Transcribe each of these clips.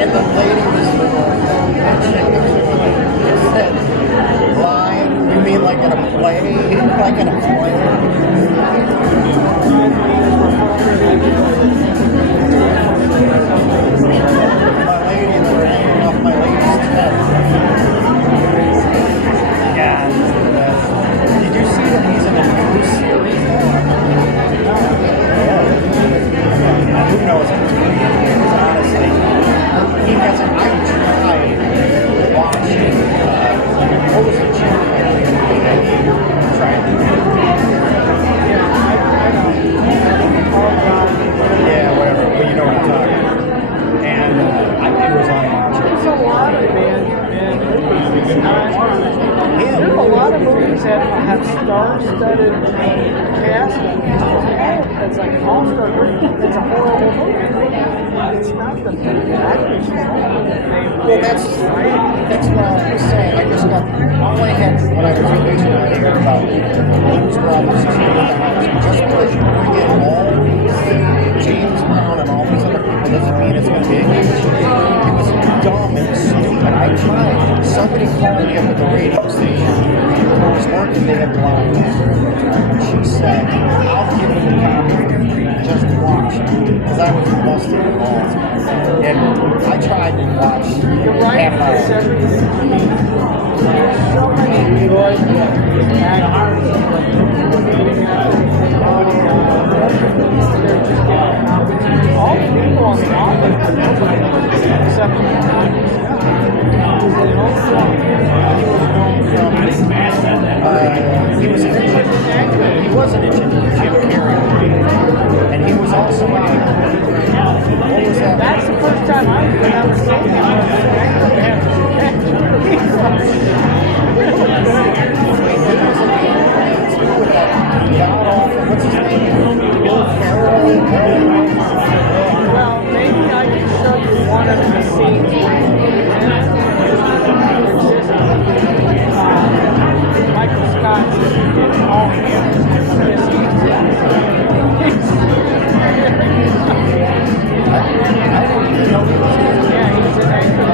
And the lady was said, blind? You mean like in a play? Like in a play? My lady, they were hanging off my lady's head. Yeah. Did you see that he's in a new series now? Who knows? Honestly, he hasn't. I tried watching. What was the channel? Yeah, whatever. But you know what I'm talking about. And I think it was on. There's a lot of bands and movies. There's a lot of movies that have star-studded cast. It's like an all-star group. It's a horrible movie. It's not the actors. Well, that's what I was saying. I just got all I had when I was reading out here about Blues Brothers just because you bring in all these James Brown and all these other people doesn't mean it's going to be a huge hit. It was dumb and stupid. I tried. Somebody called me up at the radio station. I was working, they had blind. And she said, I'll give you a copy. Just watch it. Because I was busted balls. And I tried to watch half hour. There's so many good actors. All the people on the office, except he wasn't in Jim Carrey, and he was also in. What was that? That's the first time I've ever seen him. What's his name? Bill Ferrell. Well, maybe I can show you one of the scenes where Michael Scott is all hands. Yeah, he's an anchor.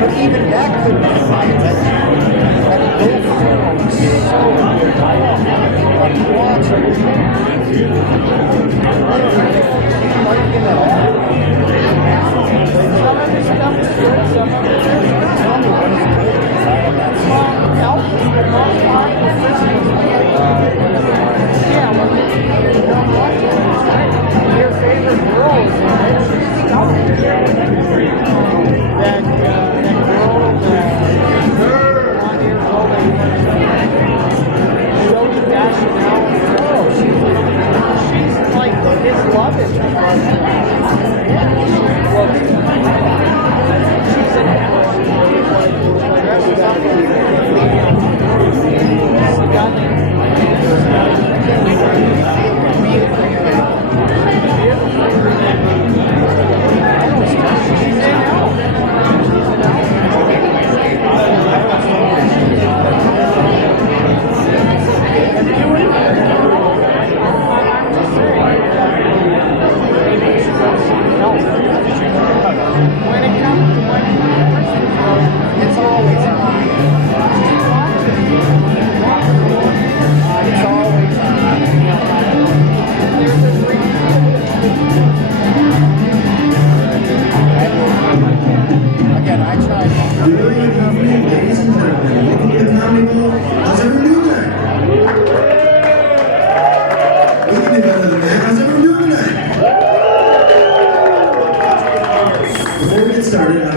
But even that couldn't be my attention. That Bill Ferrell was so good. Like, watch it. Like him at all. Some of his stuff is good, some of it is not. Tell me what is good. Elvis, the most popular Christmas movie. Yeah, well, you don't watch it. Your favorite girl is in it. She's stunning. That girl, 1 year old, Zoe Deschanel. Oh, she's like his love interest. Well, she's an actress. Dresses up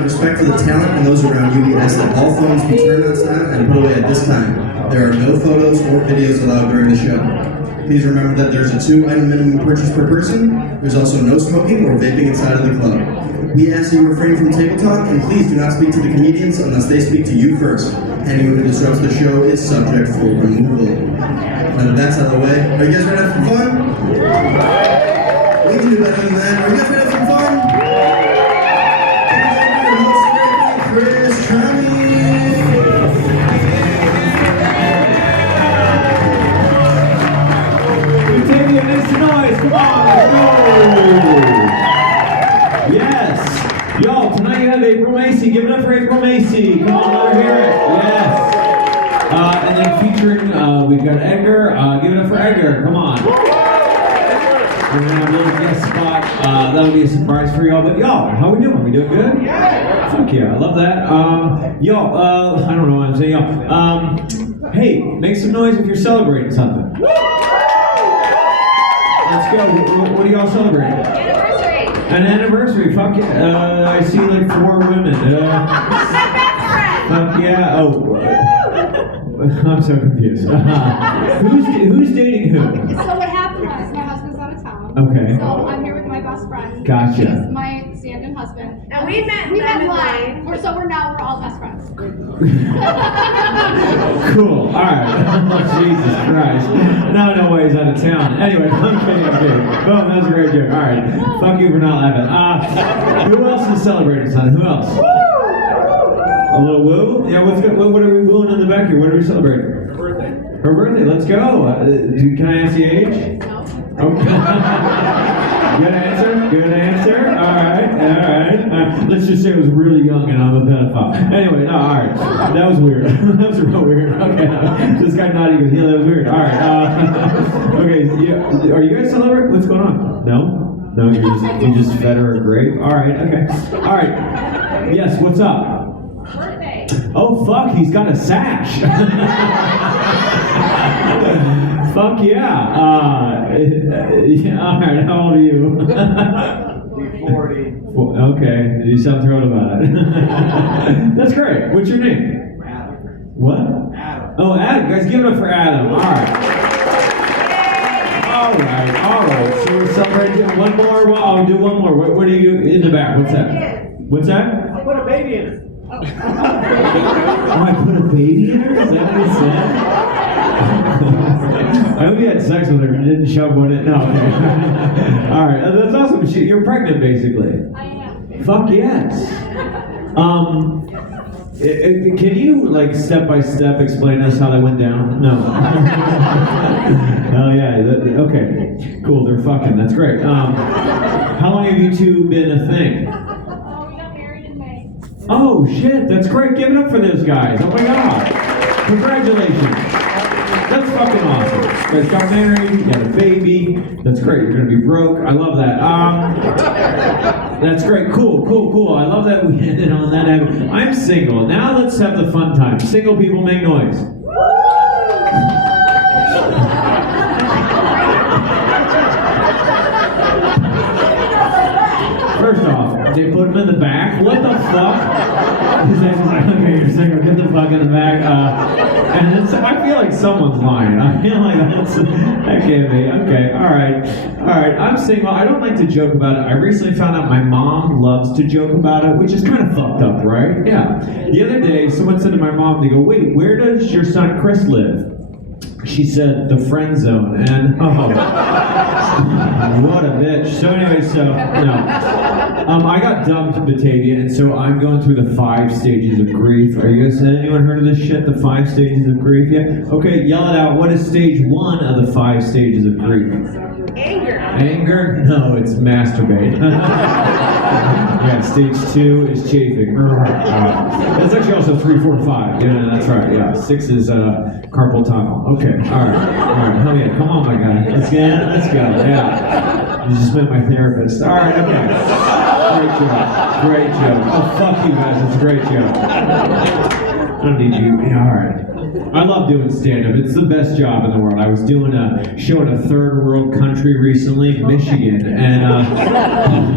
respect for the talent and those around you, we ask that all phones be turned on silent and put away at this time. There are no photos or videos allowed during the show. Please remember that there's a 2-item minimum purchase per person. There's also no smoking or vaping inside of the club. We ask that you refrain from table talk, and please do not speak to the comedians unless they speak to you first. Anyone who disrupts the show is subject for removal. Now that that's out of the way, are you guys ready to have some fun? We can do better than that. Are you guys ready to have some fun? Chris Trummy. And then featuring, we've got Edgar. Give it up for Edgar. Come on. We're gonna have a little guest spot. That'll be a surprise for y'all. But y'all, how we doing? We doing good? Yeah. Fuck yeah, I love that. Y'all, I don't know what I'm saying, y'all. Hey, make some noise if you're celebrating something. Let's go. What are y'all celebrating? Anniversary. An anniversary. Fuck yeah. I see like 4 women. Fuck yeah. Oh. I'm so confused. Who's dating who? So what happened was my husband's out of town. Okay. So I'm here with my best friend. Gotcha. She's my stand-in husband. And we met live. We're all best friends. Cool. All right. Jesus Christ. No way he's out of town. Anyway, I'm kidding. Boom, that was a great joke. All right. Fuck you for not laughing. Who else is celebrating something? Who else? A little woo? Yeah, what are we wooing in the back here? What are we celebrating? Her birthday. Her birthday, let's go. Can I ask the age? No. Okay. Good answer. Alright. Let's just say it was really young and I'm a pedophile. Anyway, no, alright. That was weird. That was real weird. Okay. This guy nodding goes, yeah, that was weird. Alright. Okay, yeah. Are you guys celebrating? What's going on? No, you just fed her a grape? Alright, okay. Alright. Yes, what's up? Birthday. Oh fuck, he's got a sash. Fuck yeah. Yeah, alright, how old are you? 40. Okay, you sound thrilled about it. That's great. What's your name? Adam. What? Adam. Oh, Adam. Guys, give it up for Adam. Alright. Alright. So we're celebrating one more. Well, I'll do one more. What are you in the back? What's that? What's that? I put a baby in it. Oh, I put a baby in her? Is that what he said? I hope you had sex with her and didn't shove one in. No, okay. Alright, that's awesome. You're pregnant, basically. I am. Fuck yes. Can you, like, step by step explain us how that went down? No. Hell yeah. Okay. Cool, they're fucking. That's great. How long have you two been a thing? Oh, we got married in May. Oh shit, that's great. Give it up for those guys. Oh my god. Congratulations. That's fucking awesome. You guys got married, you had a baby. That's great. You're gonna be broke. I love that. That's great. Cool. I love that we ended on that. I'm single. Now let's have the fun time. Single people make noise. First off, they put him in the back. What the fuck? He's like, okay, you're single. Get the fuck in the back. And I feel like someone's lying. I feel like that can't be. Okay, all right. I'm single. I don't like to joke about it. I recently found out my mom loves to joke about it, which is kind of fucked up, right? Yeah. The other day, someone said to my mom, they go, wait, where does your son Chris live? She said, the friend zone. And, oh, what a bitch. So anyway, no. I got dumped to Batavia, and so I'm going through the 5 stages of grief. Are you guys, anyone heard of this shit, the 5 stages of grief yet? Okay, yell it out. What is stage 1 of the 5 stages of grief? Anger? No, it's masturbate. Yeah, stage 2 is chafing. That's actually also 3, 4, 5. Yeah, that's right. Yeah, 6 is carpal tunnel. Okay, all right. Hell yeah, come on, my guy. Let's go. Yeah. You just met my therapist. All right, okay. Great joke. Oh, fuck you guys. It's a great joke. I don't need you. Yeah, all right. I love doing stand-up. It's the best job in the world. I was doing a show in a third world country recently, Michigan, and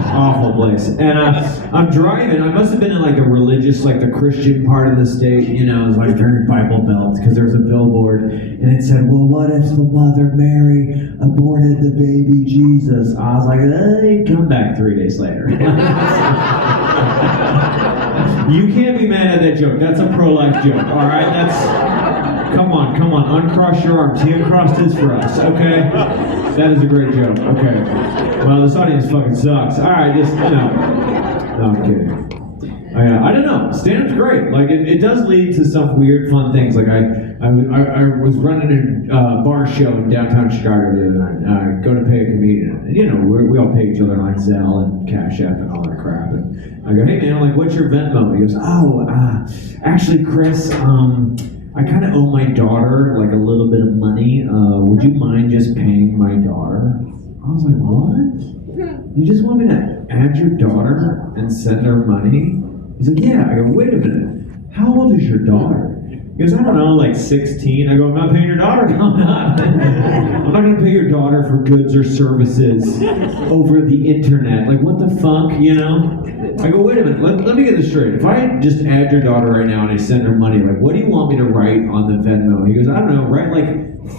awful place. And I'm driving. I must have been in like a religious, like the Christian part of the state. You know, it was like very Bible Belt because there was a billboard, and it said, "Well, what if the mother Mary aborted the baby Jesus?" I was like, "Hey, come back 3 days later." You can't be mad at that joke. That's a pro-life joke. All right, Come on, uncross your arms. He uncrossed his for us, okay? That is a great joke, okay. Well, this audience fucking sucks. All right, No, I'm kidding. I don't know. Stand-up's great. Like, it does lead to some weird, fun things. Like, I was running a bar show in downtown Chicago the other night. I go to pay a comedian. And, you know, we all pay each other like Zelle and Cash App and all that crap. And I go, hey, man, I'm like, what's your Venmo? He goes, actually, Chris, I kind of owe my daughter like a little bit of money. Would you mind just paying my daughter? I was like, what? You just want me to add your daughter and send her money? He's like, yeah. I go, wait a minute. How old is your daughter? He goes, I don't know, like 16. I go, I'm not paying your daughter. No, I'm not. I'm not going to pay your daughter for goods or services over the internet. Like, what the fuck, you know? I go, wait a minute, let me get this straight. If I just add your daughter right now and I send her money, like, what do you want me to write on the Venmo? He goes, I don't know, write like,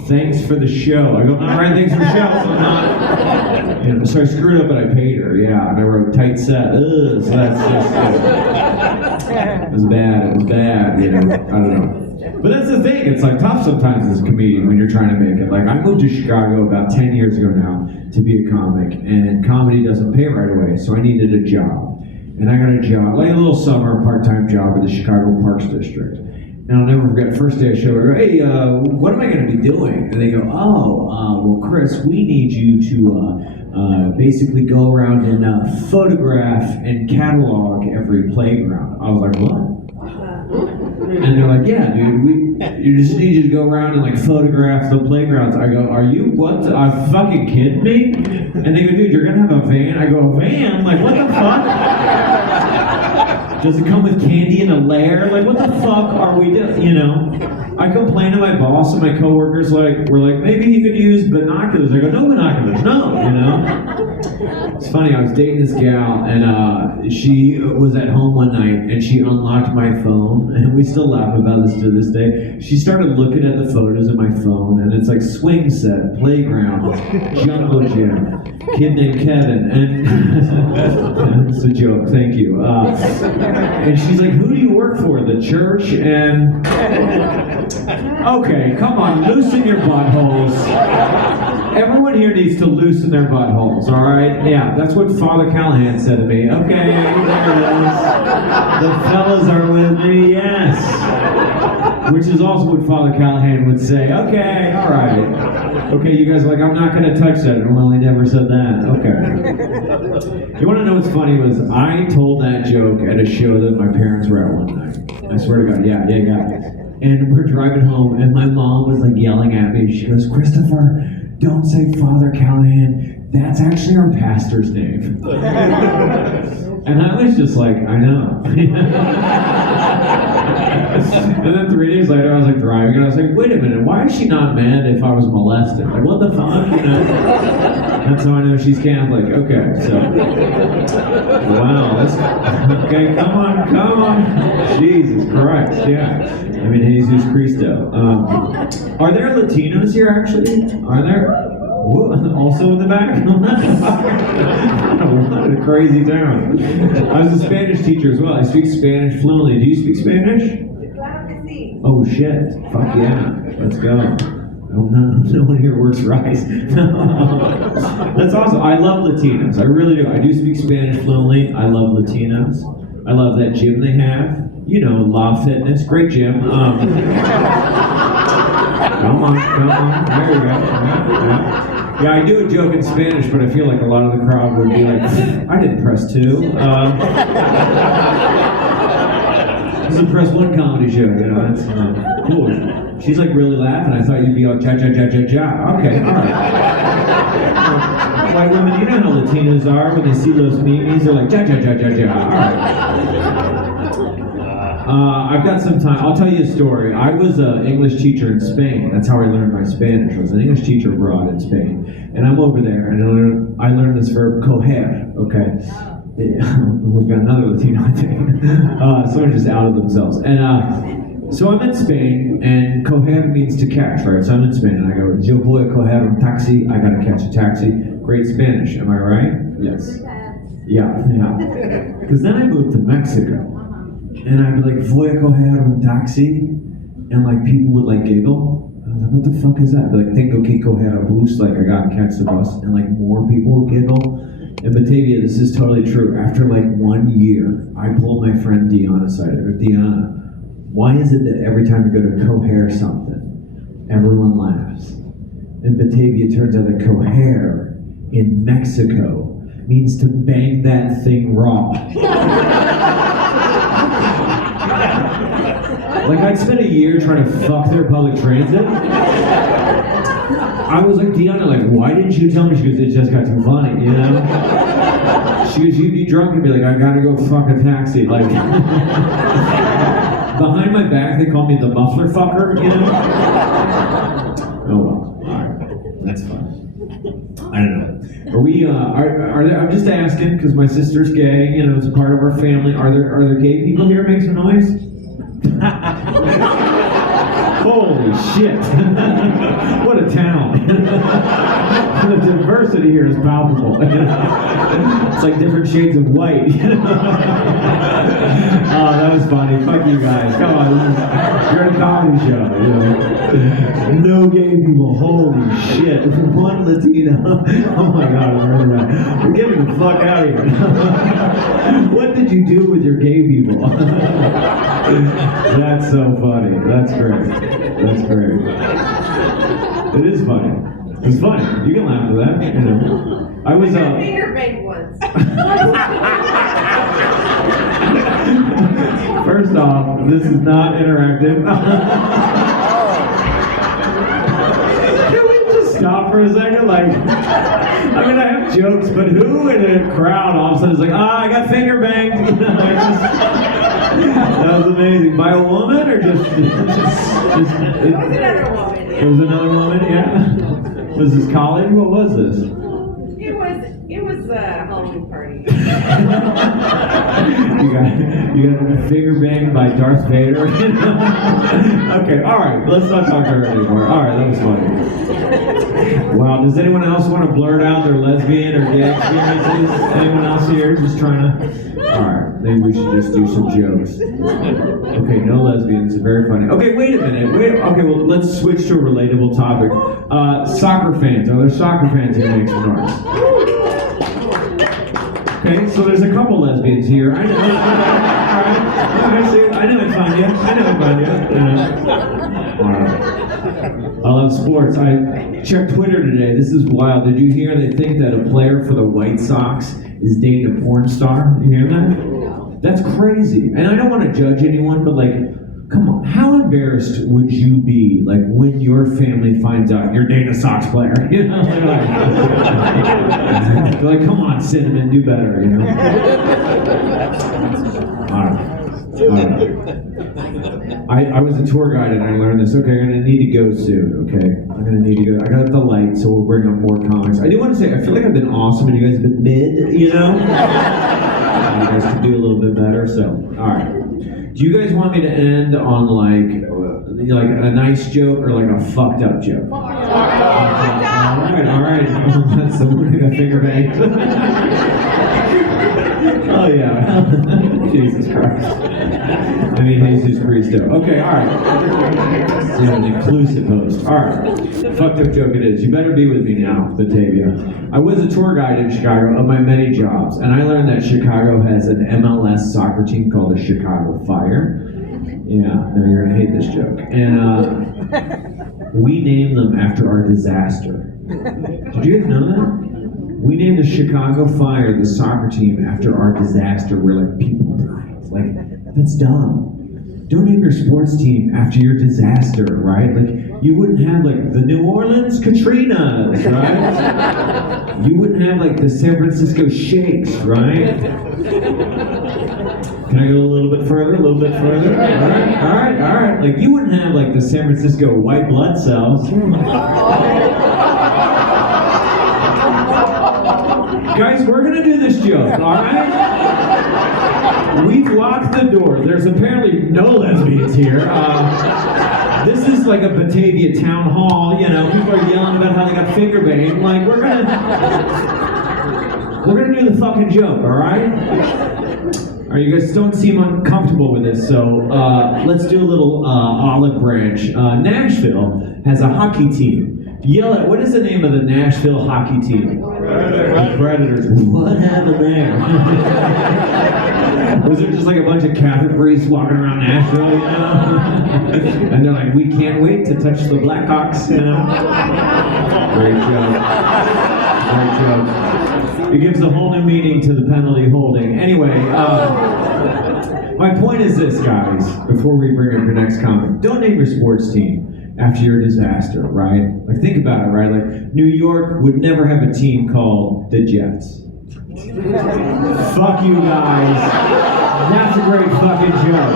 thanks for the show. I go, I'm not writing thanks for the show, so I'm not. You know, so I screwed up and I paid her, yeah. And I wrote tight set. Ugh, so that's just, it was bad, you know, I don't know. But that's the thing, it's like tough sometimes as a comedian when you're trying to make it. Like I moved to Chicago about 10 years ago now to be a comic, and comedy doesn't pay right away, so I needed a job. And I got a job, like a little summer part-time job at the Chicago Parks District. And I'll never forget, first day I show her, hey, what am I gonna be doing? And they go, well Chris, we need you to basically go around and photograph and catalog every playground. I was like, what? And they're like, yeah, dude, you just need you to go around and like photograph the playgrounds. I go, are you what? Fucking kidding me? And they go, dude, you're gonna have a van? I go, a van? Like, what the fuck? Does it come with candy in a lair? Like, what the fuck are we doing? You know? I complained to my boss and my coworkers were like, maybe he could use binoculars. I go, no binoculars, no, you know? It's funny, I was dating this gal, and she was at home one night, and she unlocked my phone, and we still laugh about this to this day. She started looking at the photos of my phone, and it's like swing set, playground, jungle gym, kid named Kevin, and it's a joke, thank you. And she's like, who do you work for, the church? And, okay, come on, loosen your buttholes. Everyone here needs to loosen their buttholes, all right? Yeah, that's what Father Callahan said to me. Okay, there it is. The fellas are with me, yes. Which is also what Father Callahan would say. Okay, all right. Okay, you guys are like, I'm not going to touch that. Well, he never said that. Okay. You want to know what's funny was I told that joke at a show that my parents were at one night. I swear to God, yeah. And we're driving home, and my mom was like yelling at me. She goes, Christopher, don't say Father Callahan. That's actually our pastor's name. And I was just like, I know. And then 3 days later, I was like driving, and I was like, wait a minute, why is she not mad if I was molested? Like, what the fuck, you know? That's how I know she's Catholic. Okay, so. Wow, that's, okay, come on. Jesus Christ, yeah. I mean, Jesus Cristo. Are there Latinos here, actually? Are there? Whoa, also in the back? What a crazy town. I was a Spanish teacher as well. I speak Spanish fluently. Do you speak Spanish? Oh shit. Fuck yeah. Let's go. Oh, no one here works rice. That's awesome. I love Latinos. I really do. I do speak Spanish fluently. I love Latinos. I love that gym they have. You know, La Fitness. Great gym. Come on. There you go. Yeah, I do a joke in Spanish, but I feel like a lot of the crowd would be like, I didn't press 2. This is a press 1 comedy show, you know, that's cool. She's like really laughing. I thought you'd be all ja. Okay, all right. White women, you know how Latinos are when they see those memes, they're like ja. All right. I've got some time. I'll tell you a story. I was an English teacher in Spain. That's how I learned my Spanish. I was an English teacher abroad in Spain. And I'm over there, and I learned this verb, coger, okay? We've got another Latino, I think. Someone just outed themselves. And so I'm in Spain, and coger means to catch, right? So I'm in Spain, and I go, yo voy a coger un taxi. I gotta catch a taxi. Great Spanish, am I right? Yes. Yeah. Because then I moved to Mexico. And I'd be like, voy a coger un taxi, and like people would like giggle. I was like, what the fuck is that? I'd be like, tengo que coger a bus, like I gotta catch the bus, and like more people would giggle. In Batavia, this is totally true. After like 1 year, I pulled my friend Deanna aside. I go, Deanna, why is it that every time we go to coger something, everyone laughs? In Batavia, it turns out that coger in Mexico means to bang that thing raw. Like, I'd spent a year trying to fuck their public transit. I was like, Deanna, like, why didn't you tell me? She goes, it just got too funny, you know? She goes, you'd be drunk and be like, I gotta go fuck a taxi. Like, behind my back, they call me the muffler fucker, you know? Oh well, alright, that's fine. I don't know. Are we, are there, I'm just asking, because my sister's gay, you know, it's a part of our family. Are there gay people here? Make some noise. Holy shit. What a town. The diversity here is palpable. It's like different shades of white. Oh, that was funny. Fuck you guys. Come on. You're in a comedy show. You know? No gay people. Holy shit. One Latino. Oh my god, I remember that. We're getting the fuck out of here. What did you do with your gay people? That's so funny. That's great. That's great. It is funny. It's funny. You can laugh at that. You know. I was finger bang once. First off, this is not interactive. Can we just stop for a second? Like, I mean, I have jokes, but who in a crowd all of a sudden is like, I got finger banged? You know, that was amazing. By a woman or just It was another woman. It was another woman, yeah? Was this college? What was this? It was a Halloween party. You got a finger banged by Darth Vader? Okay, alright, let's not talk to her anymore. Alright, that was funny. Wow, does anyone else want to blurt out their lesbian or gay experiences? Anyone else here just trying to? Alright, maybe we should just do some jokes. Okay, no lesbians, very funny. Okay, wait a minute. Okay, well, let's switch to a relatable topic. Soccer fans. Are there soccer fans here? Make some noise. Okay, so there's a couple lesbians here. I know. Alright, I know I'd find you. Alright. I love sports. I checked Twitter today. This is wild. Did you hear they think that a player for the White Sox is dating a porn star? You hear that? That's crazy. And I don't want to judge anyone, but like, come on, how embarrassed would you be, like, when your family finds out you're dating a Sox player? You know, they're like, come on, Cinnamon, do better, you know? All right. I was a tour guide and I learned this. Okay, I'm gonna need to go soon, okay? I'm gonna need to go. I got the light, so we'll bring up more comics. I do want to say, I feel like I've been awesome and you guys have been mid, you know? You guys could do a little bit better, so, all right. Do you guys want me to end on like a nice joke or like a fucked up joke? All right. That's someone who got finger banged. Oh yeah. Jesus Christ. I mean Jesus Christo. Okay, all right. It's an inclusive host. All right. Fucked up joke it is. You better be with me now, Batavia. I was a tour guide in Chicago of my many jobs, and I learned that Chicago has an MLS soccer team called the Chicago Fire. Yeah, no, you're gonna hate this joke. And we named them after our disaster. Did you guys know that? We named the Chicago Fire, the soccer team, after our disaster where like people died. Like, that's dumb. Don't name your sports team after your disaster, right? Like, you wouldn't have like the New Orleans Katrinas, right? You wouldn't have like the San Francisco Shakes, right? Can I go a little bit further? All right. Like, you wouldn't have like the San Francisco white blood cells. Guys, we're gonna do this joke, all right? We've locked the door. There's apparently no lesbians here. This is like a Batavia town hall, you know, people are yelling about how they got finger banged. Like, we're gonna do the fucking joke, all right? All right, you guys don't seem uncomfortable with this, so let's do a little olive branch. Nashville has a hockey team. Yell at, what is the name of the Nashville hockey team? Predators. What happened there? Was it just like a bunch of Catholic priests walking around Nashville, you know? And they're like, we can't wait to touch the Blackhawks, you know? Great joke. It gives a whole new meaning to the penalty holding. Anyway, My point is this, guys, before we bring up your next comic, don't name your sports team after your disaster, right? Like, think about it, right? Like, New York would never have a team called the Jets. Fuck you guys. That's a great fucking joke.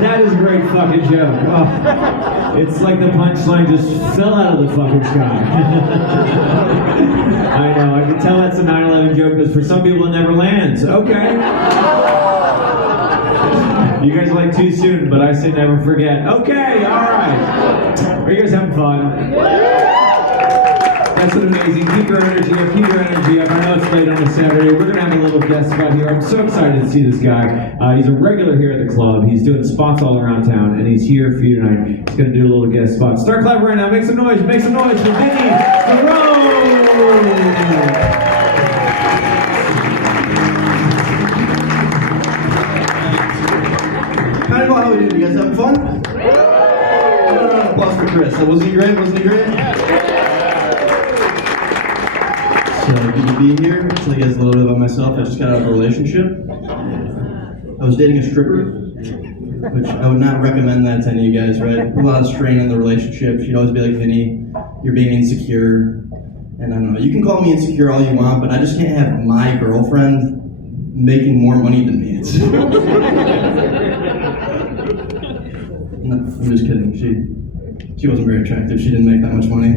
That is a great fucking joke. Oh, it's like the punchline just fell out of the fucking sky. I know, I can tell that's a 9/11 joke, because for some people it never lands. Okay. You guys are like too soon, but I say never forget. Okay, alright. Are you guys having fun? That's amazing. Keep your energy up, keep your energy up. I know it's late on a Saturday. We're going to have a little guest spot here. I'm so excited to see this guy. He's a regular here at the club. He's doing spots all around town, and he's here for you tonight. He's going to do a little guest spot. Start clapping right now. Make some noise. Make some noise for Vinny Barone. Carnival, how are we doing? You guys having fun? Applause for Chris. So wasn't he great? Wasn't he great? So good to be here. I'll tell you guys a little bit about myself. I just got out of a relationship. I was dating a stripper, which I would not recommend that to any of you guys, right? A lot of strain in the relationship. She'd always be like, Vinny, you're being insecure. And I don't know, you can call me insecure all you want, but I just can't have my girlfriend making more money than me. It's No, I'm just kidding. She wasn't very attractive. She didn't make that much money.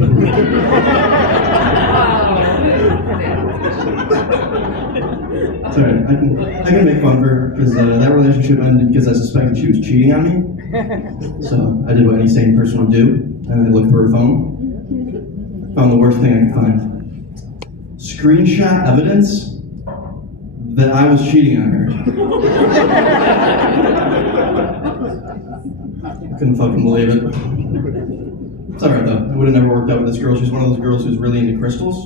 It's alright. I can make fun of her because that relationship ended because I suspected she was cheating on me. So I did what any sane person would do, and I looked for her phone. Found the worst thing I could find. Screenshot evidence that I was cheating on her. Couldn't fucking believe it. It's alright though. It would have never worked out with this girl. She's one of those girls who's really into crystals.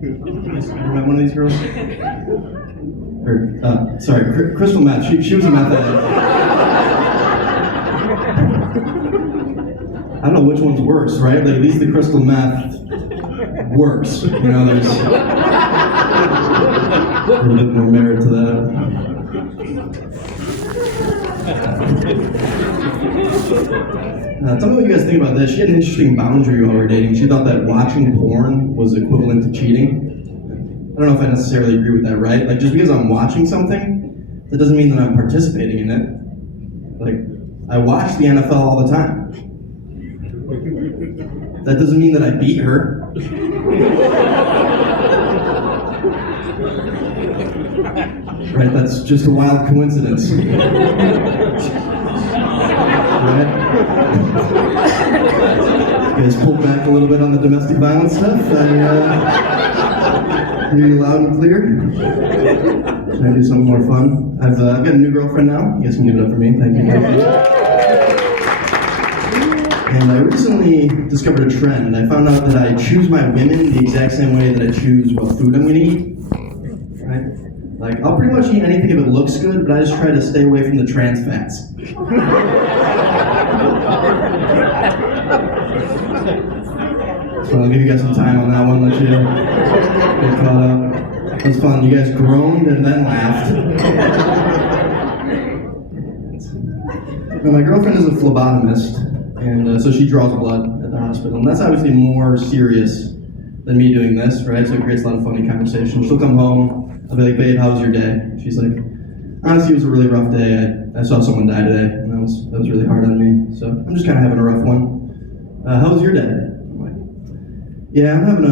You ever met one of these girls? Crystal meth. She was a meth addict. I don't know which one's worse, right? Like, at least the crystal meth works. You know, there's a little bit more merit to that. Tell me what you guys think about this. She had an interesting boundary while we were dating. She thought that watching porn was equivalent to cheating. I don't know if I necessarily agree with that, right? Like, just because I'm watching something, that doesn't mean that I'm participating in it. Like, I watch the NFL all the time. That doesn't mean that I beat her. Right? That's just a wild coincidence. Right? You guys pulled back a little bit on the domestic violence stuff. I hear you loud and clear. Can I do something more fun? I've got a new girlfriend now. You guys can give it up for me. Thank you. And I recently discovered a trend. I found out that I choose my women the exact same way that I choose what food I'm going to eat. Right? Like, I'll pretty much eat anything if it looks good, but I just try to stay away from the trans fats. So I'll give you guys some time on that one, let you get caught up. That was fun. You guys groaned and then laughed. Now, my girlfriend is a phlebotomist, and so she draws blood at the hospital. And that's obviously more serious than me doing this, right? So it creates a lot of funny conversation. She'll come home, I'll be like, babe, how was your day? She's like, honestly, it was a really rough day. I saw someone die today, and that was really hard on me. So I'm just kind of having a rough one. How was your day? I'm like, yeah, I'm having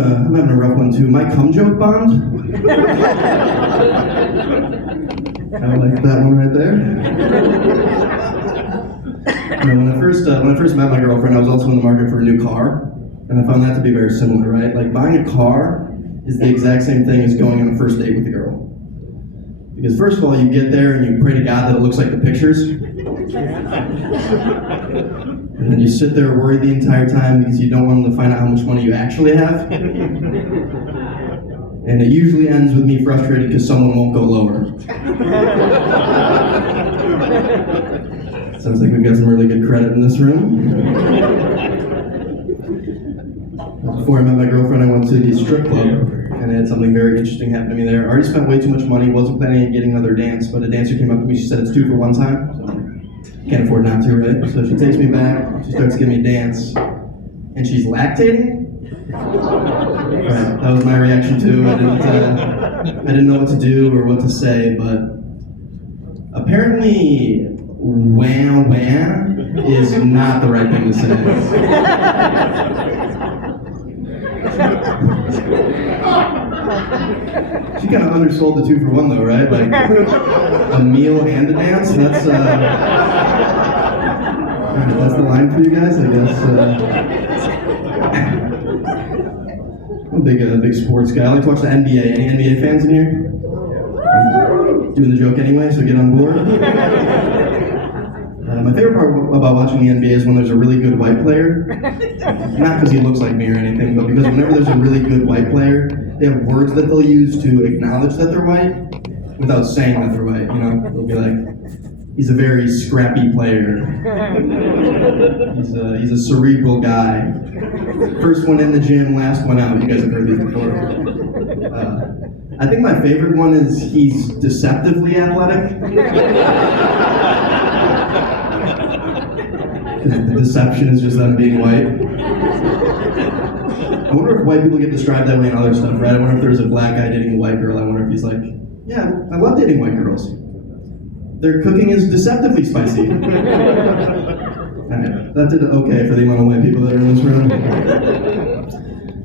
a rough one too. My cum joke bombed. I like that one right there. You know, when I first met my girlfriend, I was also in the market for a new car, and I found that to be very similar, right? Like, buying a car is the exact same thing as going on a first date with a girl. Because first of all, you get there and you pray to God that it looks like the pictures. And then you sit there worried the entire time because you don't want them to find out how much money you actually have. And it usually ends with me frustrated because someone won't go lower. Sounds like we've got some really good credit in this room. Before I met my girlfriend, I went to the strip club, and I had something very interesting happen to me there. I already spent way too much money, wasn't planning on getting another dance, but a dancer came up to me, she said it's 2 for 1 time, so can't afford not to, right? So she takes me back, she starts giving me a dance, and she's lactating? Right, that was my reaction too. I didn't know what to do or what to say, but apparently, wah wah is not the right thing to say. She kind of undersold the 2 for 1 though, right? Like a meal and a dance. That's the line for you guys, I guess. I'm a big sports guy. I like to watch the NBA. Any NBA fans in here? I'm doing the joke anyway, so get on board. My favorite part about watching the NBA is when there's a really good white player. Not because he looks like me or anything, but because whenever there's a really good white player, they have words that they'll use to acknowledge that they're white without saying that they're white. You know, they'll be like, "He's a very scrappy player. He's a cerebral guy. First one in the gym, last one out." You guys have heard these before. I think my favorite one is he's deceptively athletic. The deception is just them being white. I wonder if white people get described that way in other stuff, right? I wonder if there's a black guy dating a white girl. I wonder if he's like, "Yeah, I love dating white girls. Their cooking is deceptively spicy." That did okay for the amount of white people that are in this room.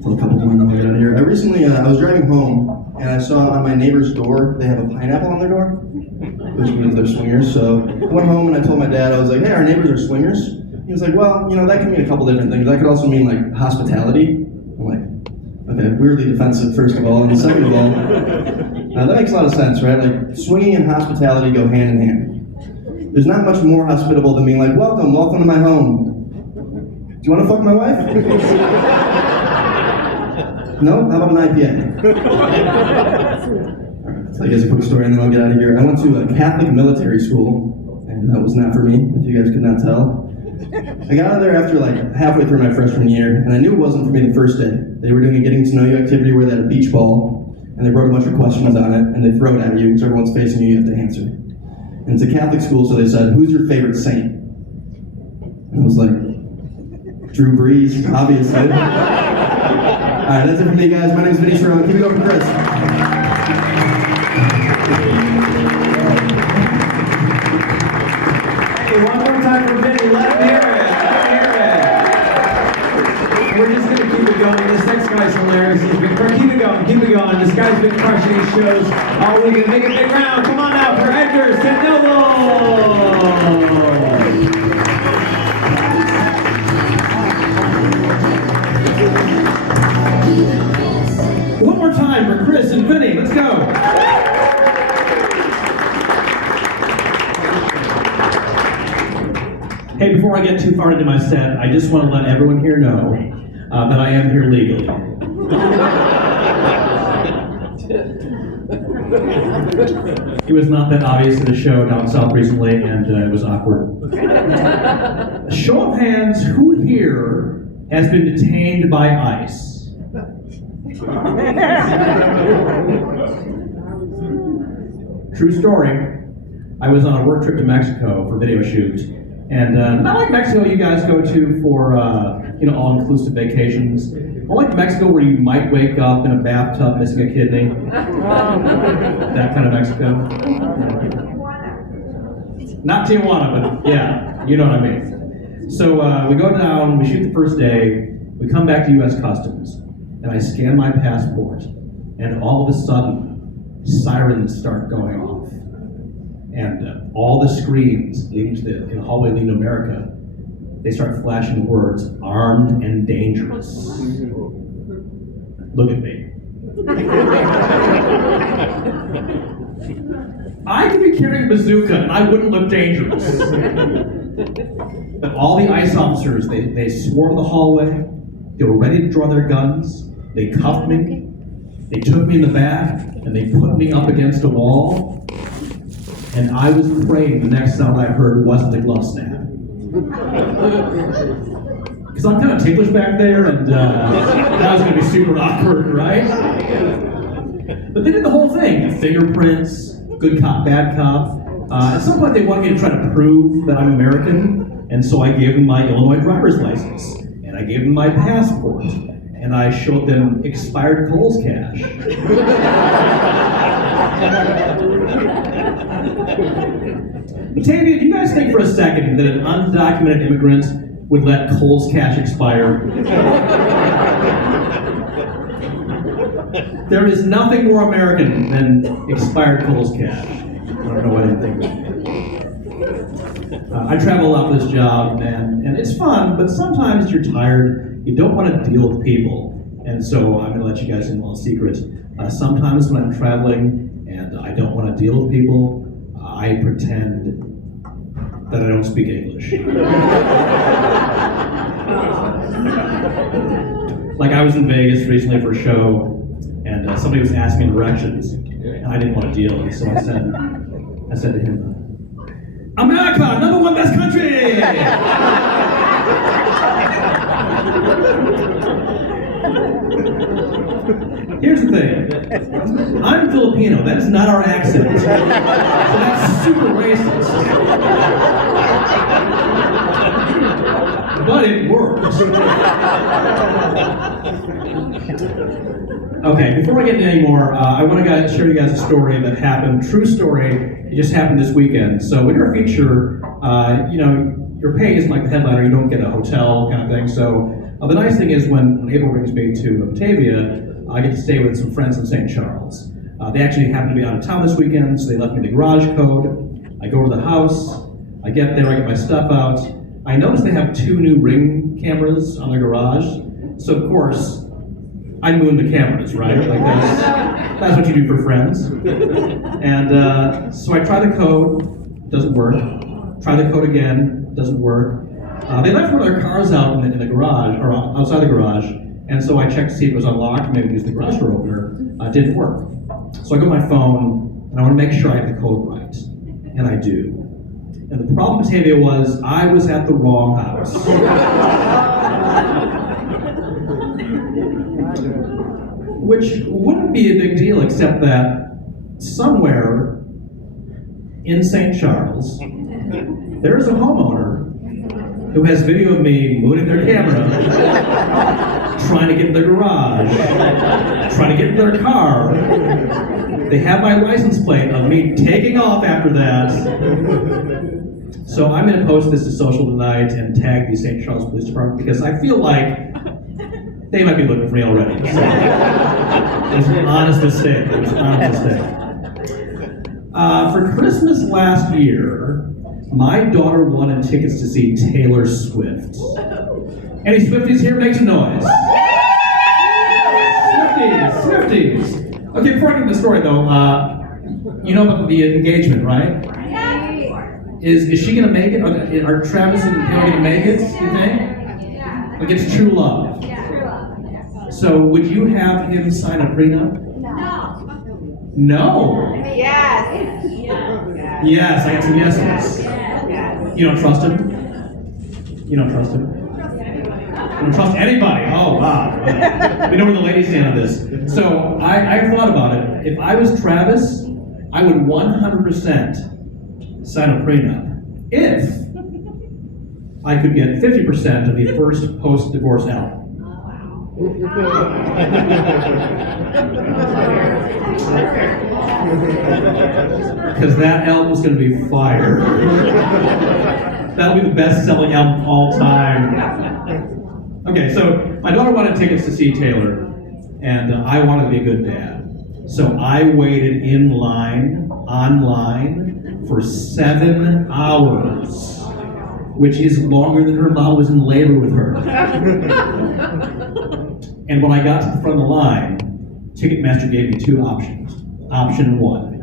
Tell a couple more and then we'll get out of here. I recently, I was driving home and I saw on my neighbor's door, they have a pineapple on their door, which means they're swingers. So I went home and I told my dad, I was like, "Hey, our neighbors are swingers." He was like, "Well, you know, that can mean a couple different things. That could also mean like hospitality." I'm like, okay, weirdly defensive, first of all. And second of all, that makes a lot of sense, right? Like swinging and hospitality go hand in hand. There's not much more hospitable than being like, welcome to my home. Do you want to fuck my wife?" No? How about an IPA? So I guess a quick story and then I'll get out of here. I went to a Catholic military school, and that was not for me, if you guys could not tell. I got out of there after like halfway through my freshman year, and I knew it wasn't for me the first day. They were doing a getting to know you activity where they had a beach ball, and they wrote a bunch of questions on it, and they throw it at you, so everyone's facing you, you have to answer. And it's a Catholic school, so they said, "Who's your favorite saint?" And I was like, Drew Brees, obviously. Alright, that's it for me, guys. My name's Vinny Sharon. Keep it going for Chris. Hey, one more time for Vinny. Let him hear it. We're just going to keep it going. This next guy's hilarious. Keep it going. This guy's been crushing his shows all week. Make a big round. Come on out for Edgar Sinovo. One more time for Chris and Vinny. Let's go. Hey, before I get too far into my set, I just want to let everyone here know that I am here legally. It was not that obvious in a show down south recently, and it was awkward. A show of hands, who here has been detained by ICE? True story. I was on a work trip to Mexico for a video shoot, and not like Mexico you guys go to for all-inclusive vacations. Or like Mexico where you might wake up in a bathtub missing a kidney. That kind of Mexico. Not Tijuana, but yeah, you know what I mean. So we go down, we shoot the first day, we come back to U.S. Customs, and I scan my passport, and all of a sudden, sirens start going off. And all the screens leading to the hallway leading to America, they start flashing the words, "armed and dangerous." Look at me. I could be carrying a bazooka and I wouldn't look dangerous. But all the ICE officers, they swarmed the hallway, they were ready to draw their guns, they cuffed me, they took me in the back, and they put me up against a wall, and I was praying the next sound I heard wasn't a glove snap. because I'm kind of ticklish back there, and that was going to be super awkward, right? But they did the whole thing: fingerprints, good cop, bad cop. At some point, they wanted me to try to prove that I'm American, and so I gave them my Illinois driver's license, and I gave them my passport, and I showed them expired Kohl's cash. Batavia, do you guys think for a second that an undocumented immigrant would let Kohl's cash expire? There is nothing more American than expired Kohl's cash. I don't know what I think. I travel a lot for this job, and it's fun, but sometimes you're tired. You don't want to deal with people. And so I'm going to let you guys in a little secret. Sometimes when I'm traveling and I don't want to deal with people, I pretend that I don't speak English. Like I was in Vegas recently for a show, and somebody was asking me directions, and I didn't want to deal, and so I said to him, "America, #1 best country!" Here's the thing. I'm Filipino. That is not our accent. So that's super racist. But it works. Okay, before I get into any more, I want to share you guys a story that happened, true story. It just happened this weekend. So when you're a feature, your pay isn't like the headliner. You don't get a hotel kind of thing. So the nice thing is when April brings me to Batavia, I get to stay with some friends in St. Charles. They actually happen to be out of town this weekend, so they left me the garage code. I go to the house, I get there, I get my stuff out. I notice they have 2 new Ring cameras on their garage, so of course, I moon the cameras, right? Like that's what you do for friends. And so I try the code, doesn't work. Try the code again, doesn't work. They left one of their cars out in the garage, or outside the garage, and so I checked to see if it was unlocked, maybe use the garage door opener. It didn't work. So I go to my phone, and I want to make sure I have the code right. And I do. And the problem with Batavia was, I was at the wrong house. Which wouldn't be a big deal, except that somewhere in St. Charles, there is a homeowner who has video of me mooning their camera, trying to get in their garage, trying to get in their car. They have my license plate of me taking off after that. So I'm going to post this to social tonight and tag the St. Charles Police Department because I feel like they might be looking for me already. So it was an honest mistake. It was an honest mistake. For Christmas last year, my daughter wanted tickets to see Taylor Swift. Any Swifties here? Make some noise. Swifties. Okay, before I get into the story though, you know about the engagement, right? Is she gonna make it? Are Travis and Taylor gonna make it, you think? Like it's true love. So would you have him sign a prenup? No. Yes. Yes, I got some yeses. You don't trust him? You don't trust him? You don't trust anybody? Oh, wow. We know where the ladies stand on this. So I thought about it. If I was Travis, I would 100% sign a prenup. If I could get 50% of the first post-divorce album. Because that album's going to be fire. That'll be the best-selling album of all time. Okay, so my daughter wanted tickets to see Taylor, and I wanted to be a good dad. So I waited in line, online, for 7 hours, which is longer than her mom was in labor with her. And when I got to the front of the line, Ticketmaster gave me 2 options. Option 1,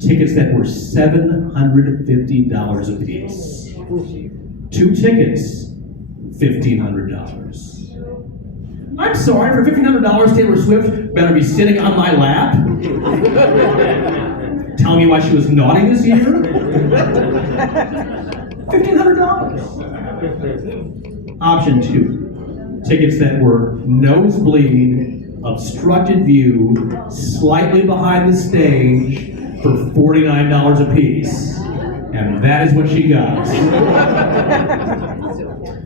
tickets that were $750 a piece. 2 tickets, $1,500. I'm sorry, for $1,500, Taylor Swift better be sitting on my lap? Telling me why she was naughty this year? $1,500. Option 2, tickets that were nosebleed, obstructed view, slightly behind the stage for $49 a piece. And that is what she got.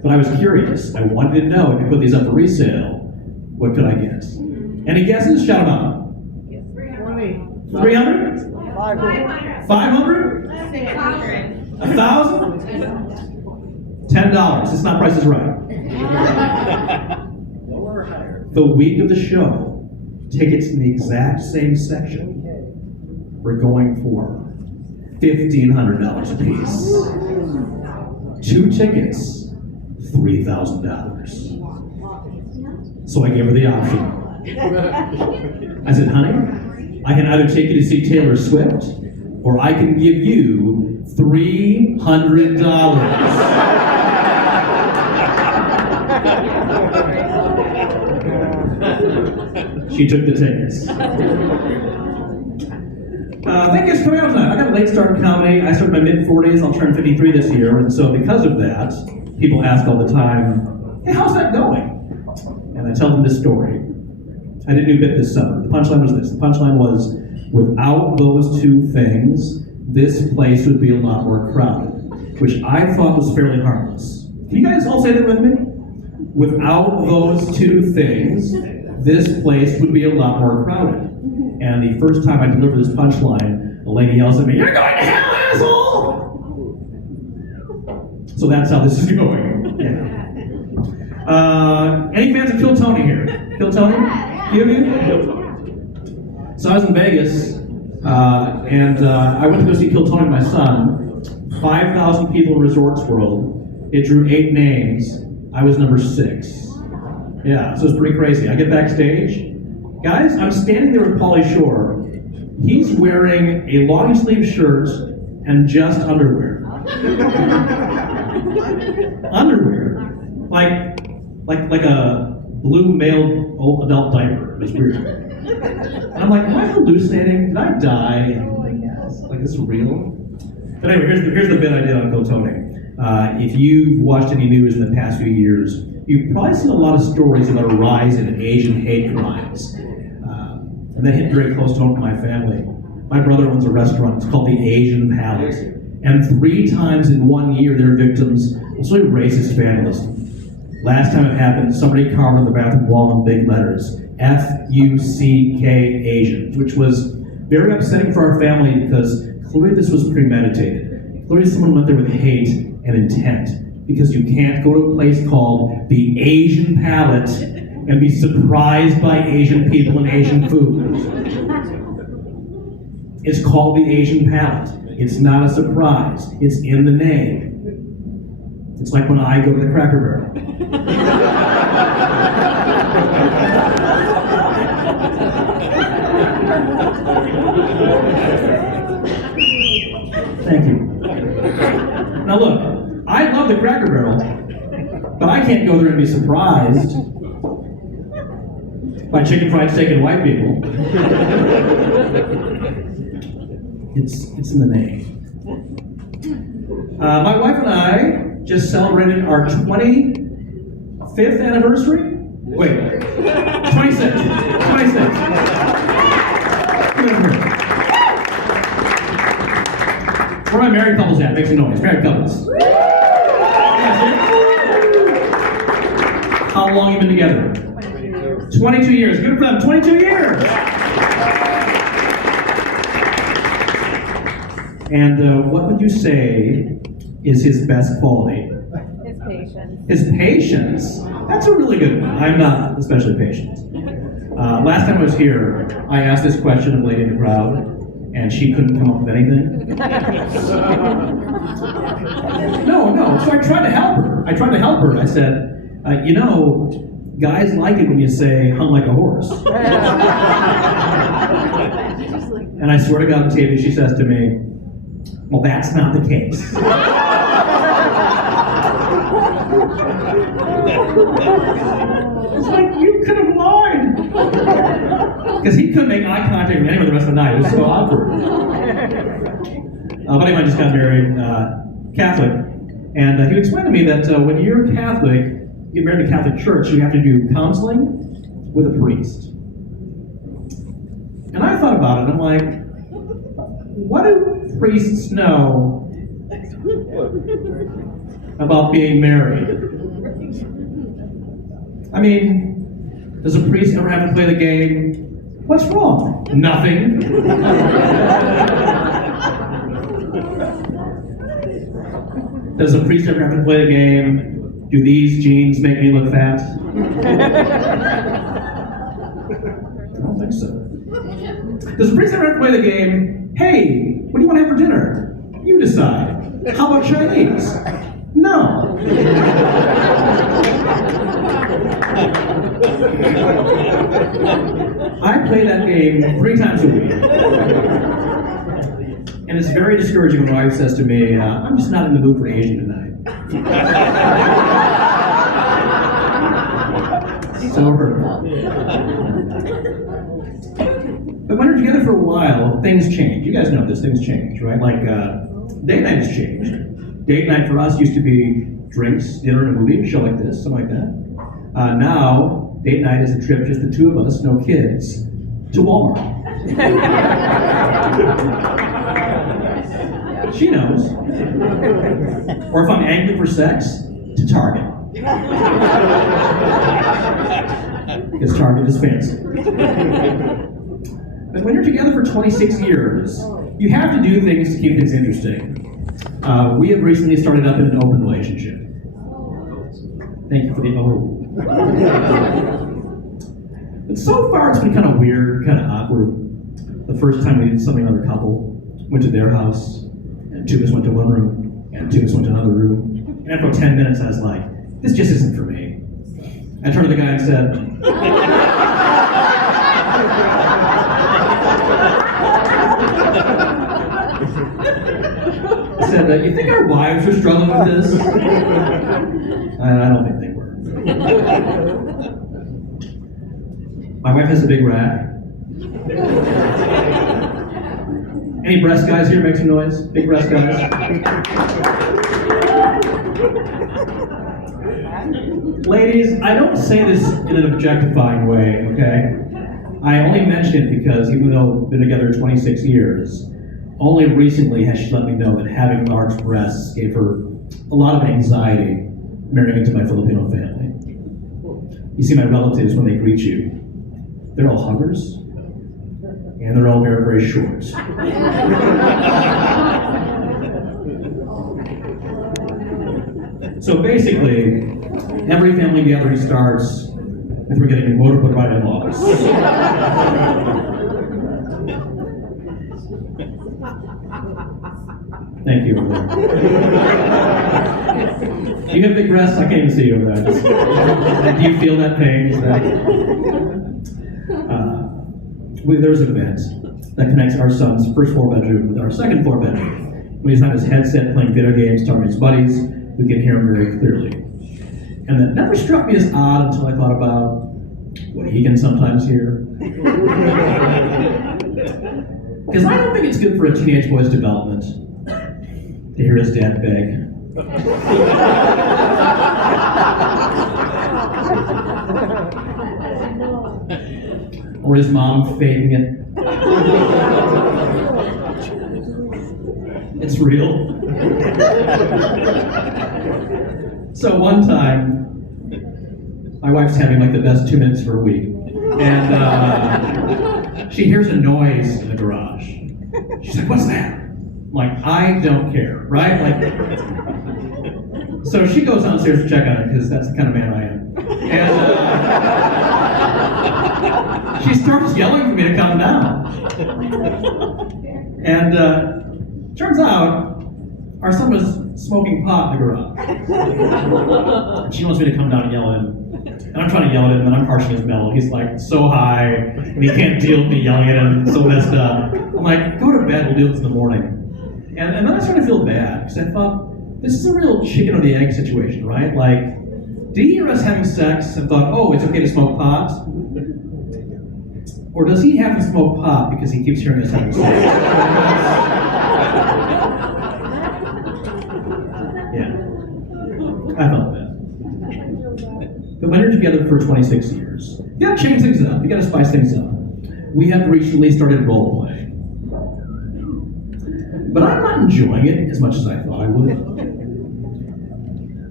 But I was curious. I wanted to know if you put these up for resale, what could I get? Any guesses? Shout them out. 300? 500? 1,000? $10. It's not Price is Right. The week of the show, tickets in the exact same section were going for $1,500 a piece. 2 tickets, $3,000. So I gave her the option. I said, honey, I can either take you to see Taylor Swift, or I can give you $300. She took the tickets. Thank you for coming out tonight. I got a late start in comedy. I started in my mid-40s. I'll turn 53 this year. And so because of that, people ask all the time, hey, how's that going? And I tell them this story. I did a new bit this summer. The punchline was this. The punchline was, without those 2 things, this place would be a lot more crowded, which I thought was fairly harmless. Can you guys all say that with me? Without those 2 things, this place would be a lot more crowded. And the first time I delivered this punchline, a lady yells at me, "You're going to hell, asshole!" So that's how this is going. Yeah. Any fans of Kill Tony here? Kill Tony? You? So I was in Vegas, and I went to go see Kill Tony with my son. 5,000 people in Resorts World. It drew 8 names. I was number 6. Yeah, so it's pretty crazy. I get backstage. Guys, I'm standing there with Pauly Shore. He's wearing a long sleeve shirt and just underwear. Underwear. Like a blue male old adult diaper. It was weird. And I'm like, am I hallucinating? Did I die? Like, this is real? But anyway, here's the bit I did on Kill Tony. If you've watched any news in the past few years, you've probably seen a lot of stories about a rise in Asian hate crimes. And that hit very close to home for my family. My brother owns a restaurant. It's called the Asian Palette. And 3 times in 1 year, their victims of sort of racist vandalism. Last time it happened, somebody carved on the bathroom wall in big letters, F-U-C-K Asians, which was very upsetting for our family because clearly this was premeditated. Clearly someone went there with hate and intent, because you can't go to a place called the Asian Palette and be surprised by Asian people and Asian food. It's called the Asian Palette. It's not a surprise. It's in the name. It's like when I go to the Cracker Barrel. Thank you. Now look, I love the Cracker Barrel, but I can't go there and be surprised by chicken fried steak and white people. It's in the name. My wife and I just celebrated our 25th anniversary. Wait, 26. 26. Where are my married couples at? Make some noise. Married couples. How long have you been together? 22 years. Good for them. 22 years. And what would you say is his best quality? His patience. His patience? That's a really good one. I'm not especially patient. Last time I was here, I asked this question of a lady in the crowd, and she couldn't come up with anything. No. So I tried to help her. I said, guys like it when you say hung like a horse. And I swear to God on TV, she says to me, well, that's not the case. It's like, you could have lied. Because he couldn't make eye contact with anyone the rest of the night. It was so awkward. A buddy of mine just got married, Catholic. And he explained to me that when you're Catholic, get married in the Catholic Church, you have to do counseling with a priest. And I thought about it, I'm like, what do priests know about being married? I mean, does a priest ever have to play the game? What's wrong? Nothing. Does a priest ever have to play the game? Do these jeans make me look fat? I don't think so. Does a priest ever have to play the game? Hey, what do you want to have for dinner? You decide. How about Chinese? No. I play that game 3 times a week. And it's very discouraging when my wife says to me, I'm just not in the mood for Asian tonight. So hurtful. But when you're together for a while, things change. You guys know this, things change, right? Like, date night has changed. Date night for us used to be drinks, dinner, and a movie, a show like this, something like that. Now, date night is a trip, just the 2 of us, no kids, to Walmart. She knows. Or if I'm angry for sex, to Target. Because Target is fancy. But when you're together for 26 years, you have to do things to keep things interesting. We have recently started up in an open relationship. Thank you for the oh. But so far it's been kind of weird, kind of awkward. The first time we did something, another couple went to their house, and 2 of us went to one room, and 2 of us went to another room. And after 10 minutes, I was like, this just isn't for me. I turned to the guy and said, you think our wives are struggling with this? I don't think they were. My wife has a big rack. Any breast guys here? Make some noise. Big breast guys. Ladies, I don't say this in an objectifying way, okay? I only mention it because even though we've been together 26 years, only recently has she let me know that having large breasts gave her a lot of anxiety marrying into my Filipino family. You see, my relatives, when they greet you, they're all huggers, and they're all very, very short. So basically, every family gathering starts with we're getting motorboat by in-laws. Thank you. Do you have big breasts? I can't even see you over there. Do you feel that pain? There's an event that connects our son's first floor bedroom with our second floor bedroom. When he's on his headset playing video games, talking to his buddies, we can hear him very clearly. And that never struck me as odd until I thought about what he can sometimes hear. Because I don't think it's good for a teenage boy's development to hear his dad beg. Or his mom fading it. It's real. So one time, my wife's having like the best 2 minutes for a week. And she hears a noise in the garage. She's like, what's that? I'm like, I don't care, right? Like, so she goes downstairs to check on it because that's the kind of man I am. And she starts yelling for me to come down. And turns out, our son was smoking pot in the garage. And she wants me to come down and yell at him. And I'm trying to yell at him, and I'm harshing his mellow. He's like so high, and he can't deal with me yelling at him, so messed up. I'm like, go to bed, we'll do this in the morning. And then I started to feel bad, because I thought, this is a real chicken or the egg situation, right? Like, did he hear us having sex and thought, oh, it's okay to smoke pot? Or does he have to smoke pot because he keeps hearing us having sex? Yeah. I felt bad. But when you're together for 26 years, you gotta change things up. You gotta spice things up. We have recently started role playing. But I'm not enjoying it as much as I thought I would.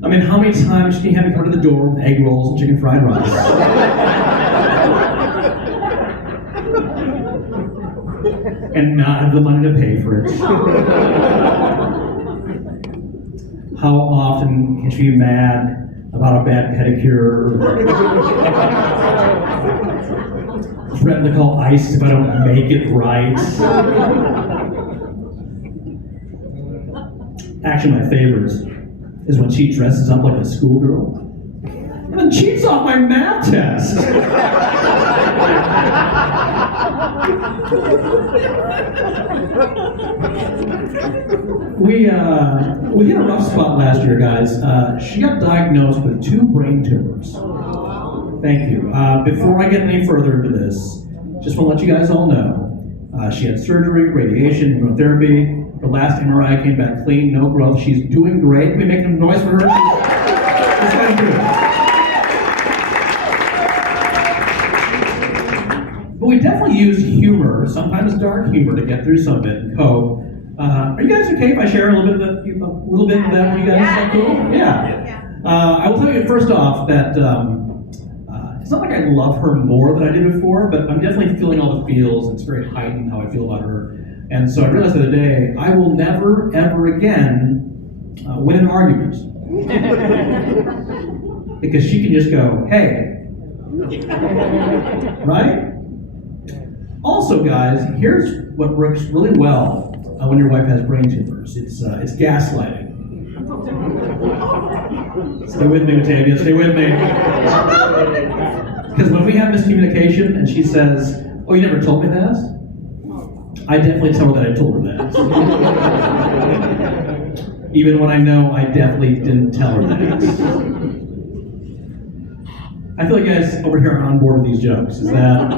I mean, how many times can you have me come to the door with egg rolls and chicken fried rice? And not have the money to pay for it? How often can she be mad about a bad pedicure? Threaten to call ICE if I don't make it right? Actually, my favorite is when she dresses up like a schoolgirl and then cheats off my math test. We hit a rough spot last year, guys. She got diagnosed with 2 brain tumors. Thank you. Before I get any further into this, just want to let you guys all know, she had surgery, radiation, immunotherapy. The last MRI came back clean, no growth. She's doing great. Can we make a noise for her? She's going to do it. But we definitely use humor, sometimes dark humor, to get through some of it and cope. Are you guys okay if I share a little bit of that with you guys? Is that cool? Yeah. I will tell you first off that it's not like I love her more than I did before, but I'm definitely feeling all the feels. It's very heightened how I feel about her. And so I realized the other day, I will never, ever again win an argument. Because she can just go, hey. Right? Also, guys, here's what works really well when your wife has brain tumors. It's gaslighting. Stay with me, Batavia, stay with me. Because when we have miscommunication and she says, oh, you never told me that? I definitely tell her that I told her that. Even when I know I definitely didn't tell her that. I feel like you guys over here are on board with these jokes. Is that?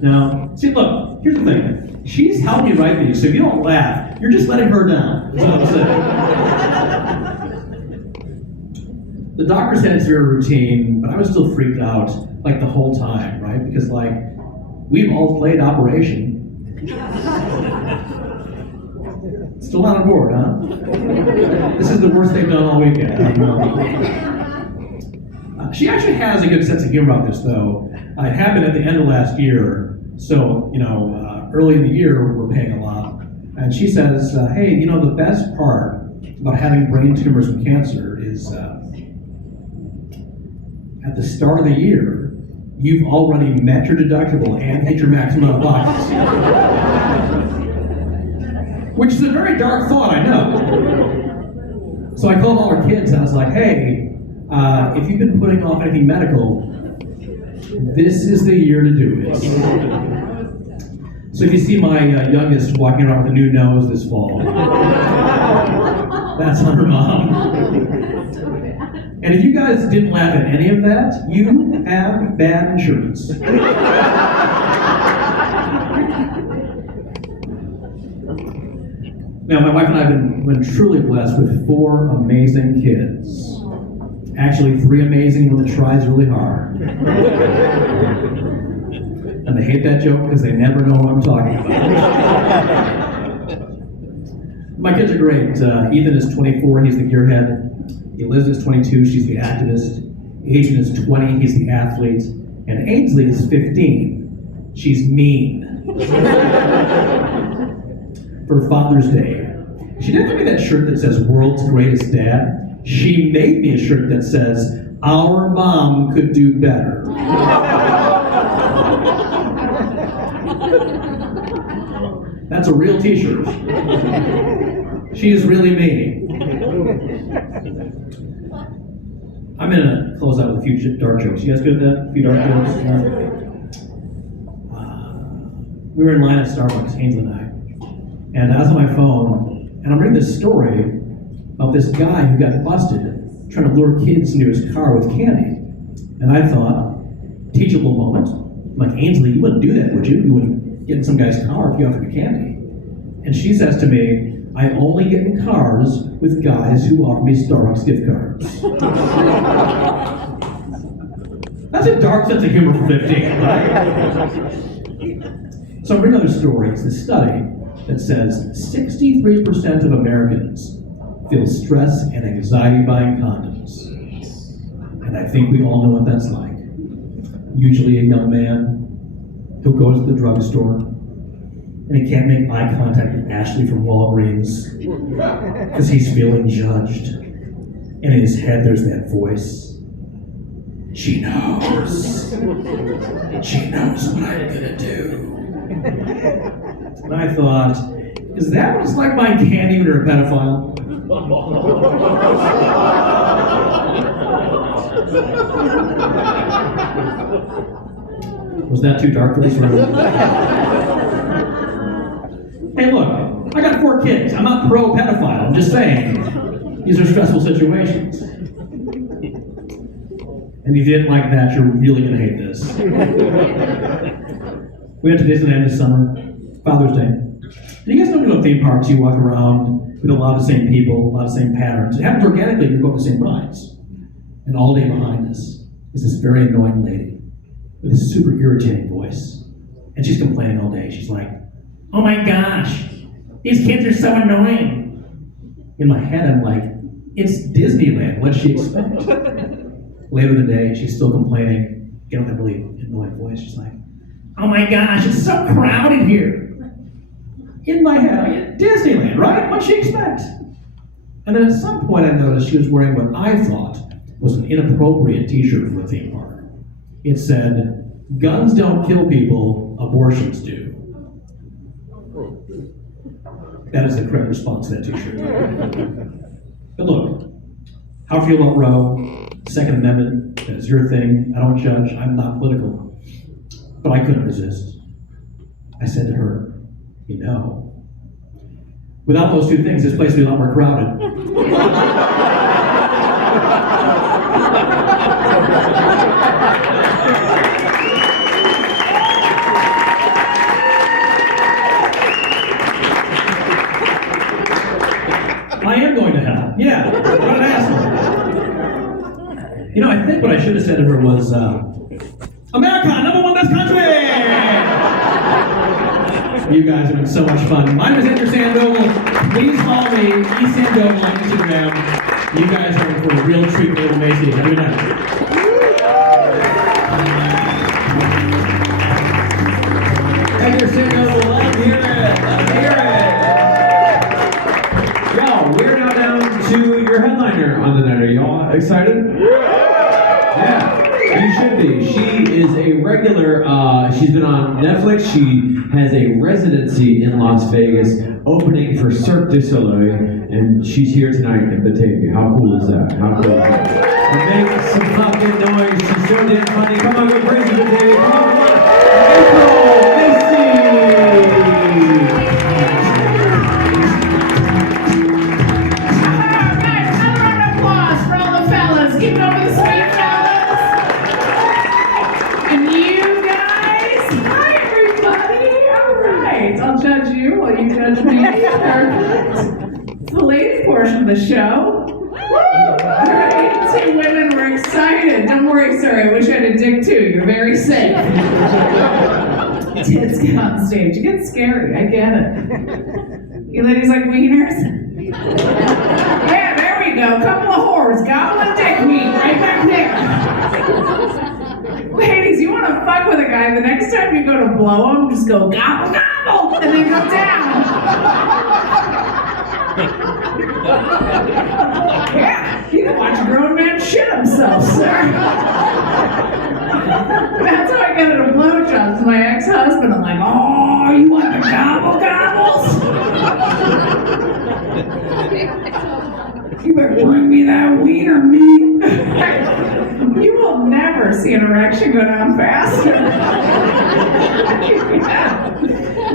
No? See, look, here's the thing. She's helped me write these, so if you don't laugh, you're just letting her down. That's what I'm saying. The doctor said it's very routine, but I was still freaked out, like, the whole time, right? Because, like, we've all played Operation. Still not on board, huh? This is the worst they've done all weekend. She actually has a good sense of humor about this, though. It happened at the end of last year, so, early in the year, we're paying a lot. And she says, hey, the best part about having brain tumors and cancer is at the start of the year, you've already met your deductible and hit your maximum out of pocket. Which is a very dark thought, I know. So I called all our kids and I was like, hey, if you've been putting off anything medical, this is the year to do it. So if you see my youngest walking around with a new nose this fall, that's her mom. And if you guys didn't laugh at any of that, you have bad insurance. Now, my wife and I have been truly blessed with 4 amazing kids. Actually, 3 amazing when it tries really hard. And they hate that joke because they never know what I'm talking about. My kids are great. Ethan is 24, he's the gearhead. Elizabeth is 22, she's the activist. Adrian is 20, he's the athlete. And Ainsley is 15, she's mean. For Father's Day, she didn't give me that shirt that says World's Greatest Dad. She made me a shirt that says, Our Mom Could Do Better. That's a real t-shirt. She is really me. I'm gonna close out with a few dark jokes. You guys good at that? A few dark jokes? We were in line at Starbucks, Ainsley and I. And I was on my phone, and I'm reading this story of this guy who got busted trying to lure kids into his car with candy. And I thought, teachable moment. I'm like, Ainsley, you wouldn't do that, would you? You wouldn't get in some guy's car if you offered a candy. And she says to me, I only get in cars with guys who offer me Starbucks gift cards. That's a dark sense of humor for 15, right? So I bring another story. It's this study that says 63% of Americans feel stress and anxiety buying condoms. And I think we all know what that's like. Usually a young man who goes to the drugstore and he can't make eye contact with Ashley from Walgreens because he's feeling judged. And in his head there's that voice. She knows. She knows what I'm gonna do. And I thought, is that what it's like buying candy when you're a pedophile? Was that too dark for this room? Hey, look, I got 4 kids. I'm not pro-pedophile. I'm just saying, these are stressful situations. And if you didn't like that, you're really gonna hate this. We went to Disneyland this summer, Father's Day. And you guys know when you go to theme parks, you walk around with a lot of the same people, a lot of the same patterns. It happens organically, you go to the same rides. And all day behind us is this very annoying lady with this super irritating voice. And she's complaining all day. She's like, oh my gosh, these kids are so annoying. In my head, I'm like, it's Disneyland, what'd she expect? Later in the day, she's still complaining, you know, that really annoying voice. She's like, oh my gosh, it's so crowded here. In my head, I get Disneyland, right? What'd she expect? And then at some point I noticed she was wearing what I thought was an inappropriate t-shirt for a theme park. It said, guns don't kill people, abortions do. That is the correct response to that t-shirt. But look, how do you feel about Roe? Second Amendment, that is your thing. I don't judge, I'm not political. But I couldn't resist. I said to her, you know, without those 2 things, this place would be a lot more crowded. I am going to hell. Yeah, what an asshole. You know, I think what I should have said to her was, America, #1 best country! You guys are having so much fun. My name is Andrew Sandoval. Please follow me, eSandoval on Instagram. You guys are in for a real treat with Little Macy. Have a good night. Thank you, Sandoval. Let's hear it. Let's hear it. Yo, we're now down to your headliner on the night. Are y'all excited? Yeah, you should be. She is a regular, she's been on Netflix. She has a residency in Las Vegas, opening for Cirque du Soleil, and she's here tonight in Batavia. How cool is that? How cool is that? And make some fucking noise. She's so damn funny. Come on, go crazy, Batavia. Come on, come on. April Macy! Give it over the sweet fellas. And you guys, hi everybody. All right, I'll judge you while you judge me. Perfect. It's the ladies portion of the show. All right, 2 women were excited. Don't worry, sir. I wish I had a dick too. You're very safe. Tits get on stage. It gets scary. I get it. You ladies like wieners? Yeah, there we go. Couple of whores gobbling dick meat right back there. Ladies, you want to fuck with a guy, the next time you go to blow him, just go gobble, gobble, and then go down. Yeah, you can watch a grown man shit himself, sir. That's how I get into blowjobs with my ex-husband. I'm like, oh, you want the gobble gobbles? You better bring me that wiener meat. You will never see an erection go down faster. Yeah.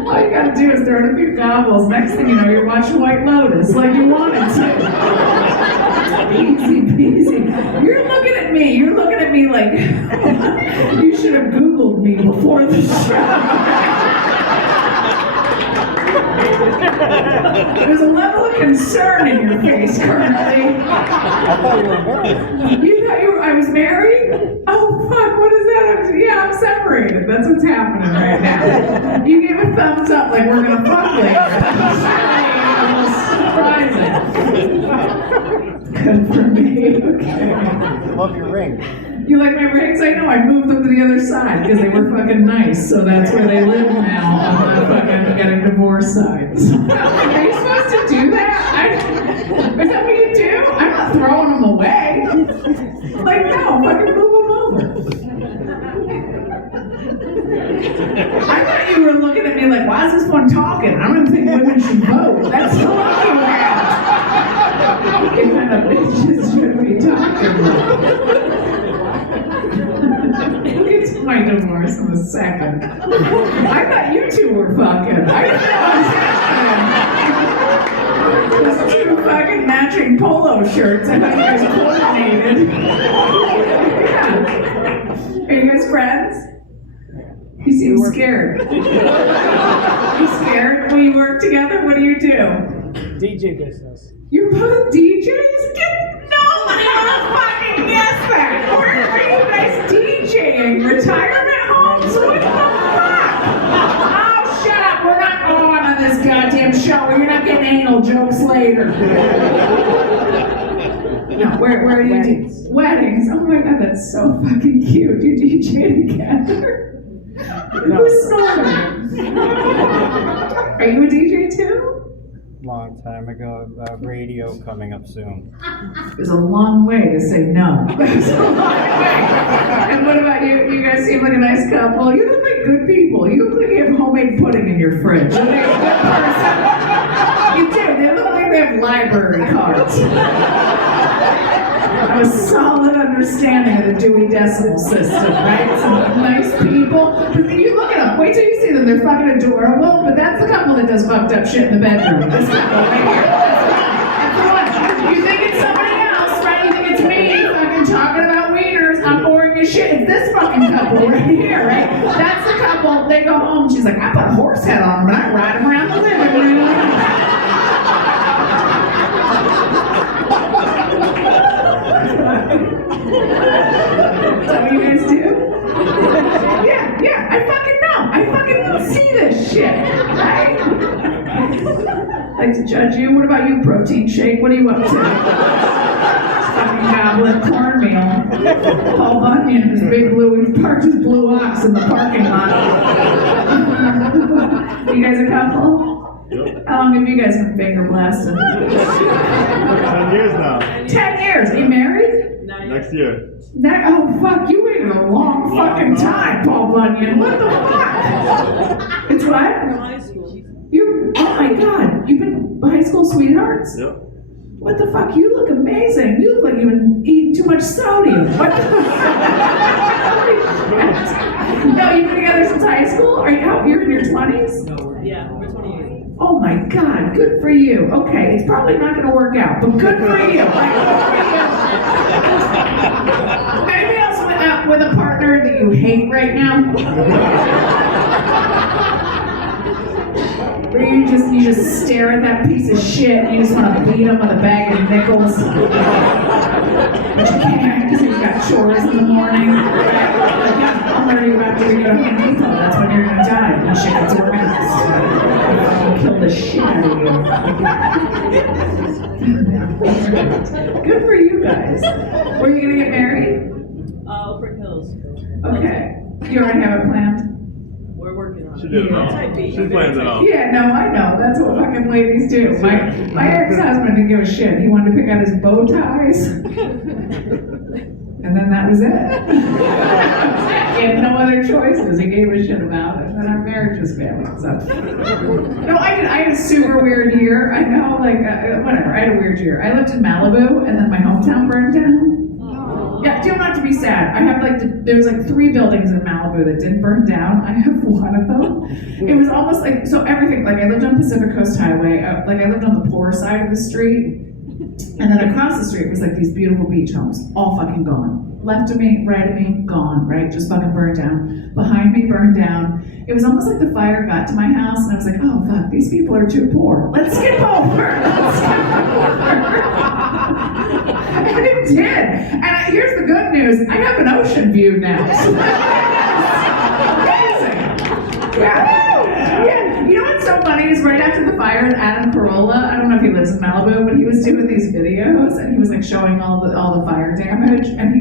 All you gotta do is throw in a few gobbles. Next thing you know, you're watching White Lotus like you wanted to. Easy peasy. You're looking at me. You're looking at me like you should have Googled me before the show. There's a level of concern in your face currently. I thought you were married. You thought I was married? Oh fuck, what is that? Yeah, I'm separated. That's what's happening right now. You gave a thumbs up like we're gonna fuck later. Surprising. Good for me. Okay. Love your ring. You like my rings? I know. I moved them to the other side because they were fucking nice. So that's where they live now on the fucking getting divorced side. Are you supposed to do that? Is that what you do? I'm not throwing them away. Like, no, fucking move them over. I thought you were looking at me like, why is this one talking? I don't even think women should vote. That's the lucky round. What kind of bitches should we talking about? We'll get to my divorce in a second. I thought you two were fucking. I didn't know what was happening. Two fucking matching polo shirts. I thought you guys coordinated. Yeah. Are you guys friends? You seem scared. You scared when you work together? What do you do? DJ business. You're both DJs? Nobody would have fucking guessed that! Where are you guys DJing? Retirement homes? What the fuck? Oh, shut up! We're not going on this goddamn show. You're not getting anal jokes later. No, where do you do? Weddings. Oh my god, that's so fucking cute. You DJ together? Who's snoring? Are you a DJ too? Long time ago, radio coming up soon. There's a long way to say no. There's a long way. And what about you? You guys seem like a nice couple. You look like good people. You look like you have homemade pudding in your fridge. You look like a good person. You do. They look like they have library cards. I have a solid understanding of the Dewey Decimal System, right? Some nice people. But you look at them. Wait till you see them. They're fucking adorable. But that's the couple that does fucked up shit in the bedroom. This couple right here. That's the one. You think it's somebody else, right? You think it's me fucking talking about wieners. I'm boring as shit. It's this fucking couple right here, right? That's the couple. They go home. She's like, I put a horse head on them and I ride them around the living room. Is that what you guys do? Yeah, I fucking know. I fucking see this shit, right? I like to judge you. What about you, protein shake? What are you up to? Fucking goblet cornmeal. Paul Bunyan, his big blue, he parked his blue ox in the parking lot. You guys a couple? How long have you guys been finger blasting? 10 years now. 10 years. Are you married? Next year. Oh, fuck, you waited a long fucking time, Paul Bunyan. What the fuck? It's what? You, oh my god, you've been high school sweethearts? Yep. What the fuck? You look amazing. You look like you've been eating too much sodium. What the fuck? No, you've been together since high school? Are you out? You're in your 20s? Yeah, we're 28. Oh my god, good for you. Okay, it's probably not gonna work out, but good for you. Anybody else with a partner that you hate right now? Where you just stare at that piece of shit and you just want to beat him with a bag of nickels. But you can't because he's got chores in the morning. I'll murder you after we go to Home Depot. That's when you're gonna die. And shit gets organized. I'll kill the shit out of you. Good for you guys. Were you gonna get married? Oak Hills. Okay. You already have it planned? We're working on it. She did it all. She plans it all. Yeah, no, I know. That's what fucking ladies do. My ex-husband didn't give a shit. He wanted to pick out his bow ties. And then that was it. He had no other choices. He gave a shit about it. And then our marriage was failing. So, no, I had a super weird year. I know, like, whatever. I had a weird year. I lived in Malibu, and then my hometown burned down. Yeah, do not to be sad. I have there's 3 buildings in Malibu that didn't burn down. I have one of them. It was almost like, so everything, like I lived on Pacific Coast Highway, I lived on the poor side of the street, and then across the street was like these beautiful beach homes, all fucking gone. Left of me, right of me, gone, right? Just fucking burned down. Behind me, burned down. It was almost like the fire got to my house, and I was like, oh fuck, these people are too poor. Let's skip over. Let's skip over. And it did. And here's the good news. I have an ocean view now. Amazing. Yeah. Yeah. You know what's so funny is right after the fire, Adam Carolla, I don't know if he lives in Malibu, but he was doing these videos and he was like showing all the fire damage, and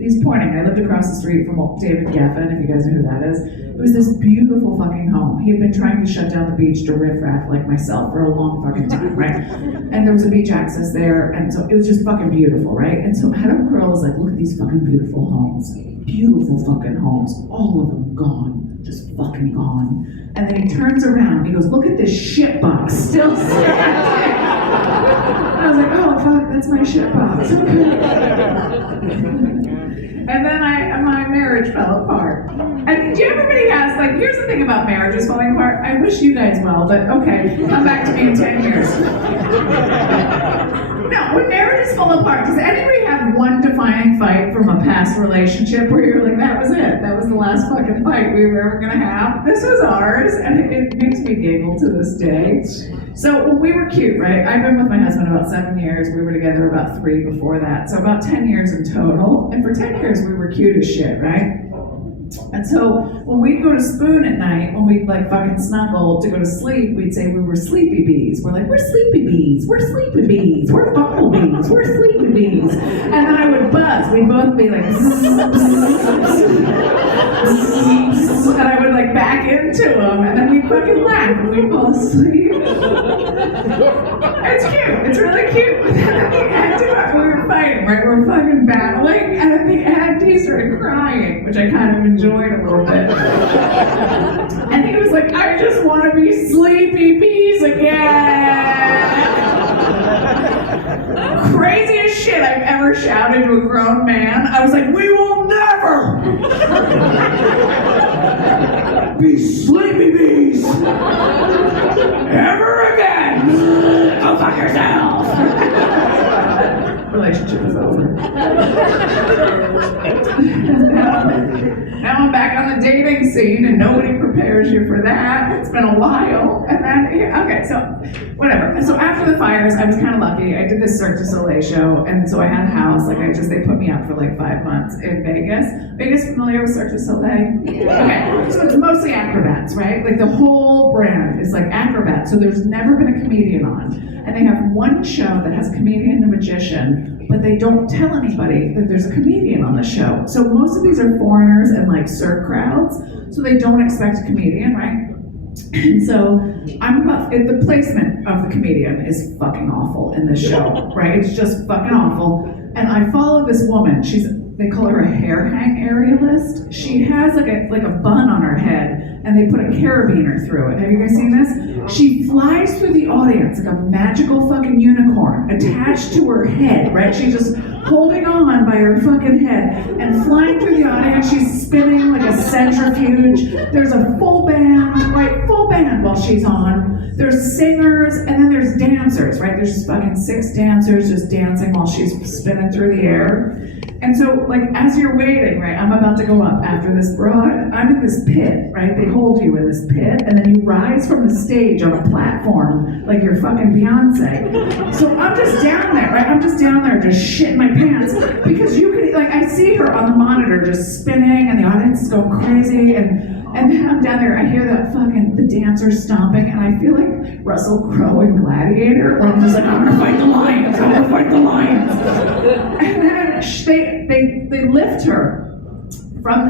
he's pointing. I lived across the street from David Geffen, if you guys know who that is. It was this beautiful fucking home. He had been trying to shut down the beach to riffraff like myself for a long fucking time, right? And there was a beach access there, and so it was just fucking beautiful, right? And so Adam Carolla was like, look at these fucking beautiful homes. Beautiful fucking homes. All of them gone. Just fucking gone. And then he turns around, he goes, look at this shit box, still standing. I was like, oh fuck, that's my shit box. And then my marriage fell apart. And everybody has, like, here's the thing about marriages falling apart. I wish you guys well, but okay, come back to me in 10 years. No, when marriages fall apart, does anybody have one defining fight from a past relationship where you're like, that was it, that was the last fucking fight we were ever gonna have? This was ours, and it makes me giggle to this day. So when we were cute, right? I've been with my husband about 7 years. We were together about 3 before that. So about 10 years in total. And for 10 years, we were cute as shit, right? And so when we'd go to Spoon at night, when we'd like fucking snuggle to go to sleep, we'd say we were sleepy bees. We're like, we're sleepy bees, we're sleepy bees, we're bumblebees, we're sleepy bees. And then I would buzz. We'd both be like, and I would like back into them, and then we'd fucking laugh and we'd fall asleep. It's cute. It's really cute. But then at the end of it, we were fighting, right? We're fucking battling, and at the end, he started crying, which I kind of enjoyed a little bit. And he was like, I just want to be sleepy bees again. Craziest shit I've ever shouted to a grown man. I was like, we will never be sleepy bees ever again. Go fuck yourself. Relationship is over. Now I'm back on the dating scene, and nobody prepares you for that. It's been a while. And then, okay, so whatever. So after the fires, I was kind of lucky. I did this Cirque du Soleil show, and so I had a house. Like they put me up for like 5 months in Vegas. Vegas familiar with Cirque du Soleil? Yeah. Okay, so it's mostly acrobats, right? Like the whole brand is like acrobats. So there's never been a comedian on. And they have one show that has a comedian and a magician, but they don't tell anybody that there's a comedian on the show. So most of these are foreigners and like Cirque crowds, so they don't expect a comedian, right? And so the placement of the comedian is fucking awful in this show, right? It's just fucking awful. And I follow this woman. They call her a hair hang aerialist. She has like a bun on her head, and they put a carabiner through it. Have you guys seen this? She flies through the audience like a magical fucking unicorn attached to her head, right? She's just holding on by her fucking head and flying through the audience. She's spinning like a centrifuge. There's a full band, right? Full band while she's on. There's singers, and then there's dancers, right? There's just fucking 6 dancers just dancing while she's spinning through the air. And so, like, as you're waiting, right, I'm about to go up after this broad, I'm in this pit, right? They hold you in this pit, and then you rise from the stage on a platform like you're fucking Beyonce. So I'm just down there, right? I'm just down there just shitting my pants because you could, like, I see her on the monitor just spinning, and the audience is going crazy, and then I'm down there, I hear the dancers stomping, and I feel like Russell Crowe in Gladiator, where I'm just like, I'm gonna fight the lions, I'm gonna fight the lions. And then they lift her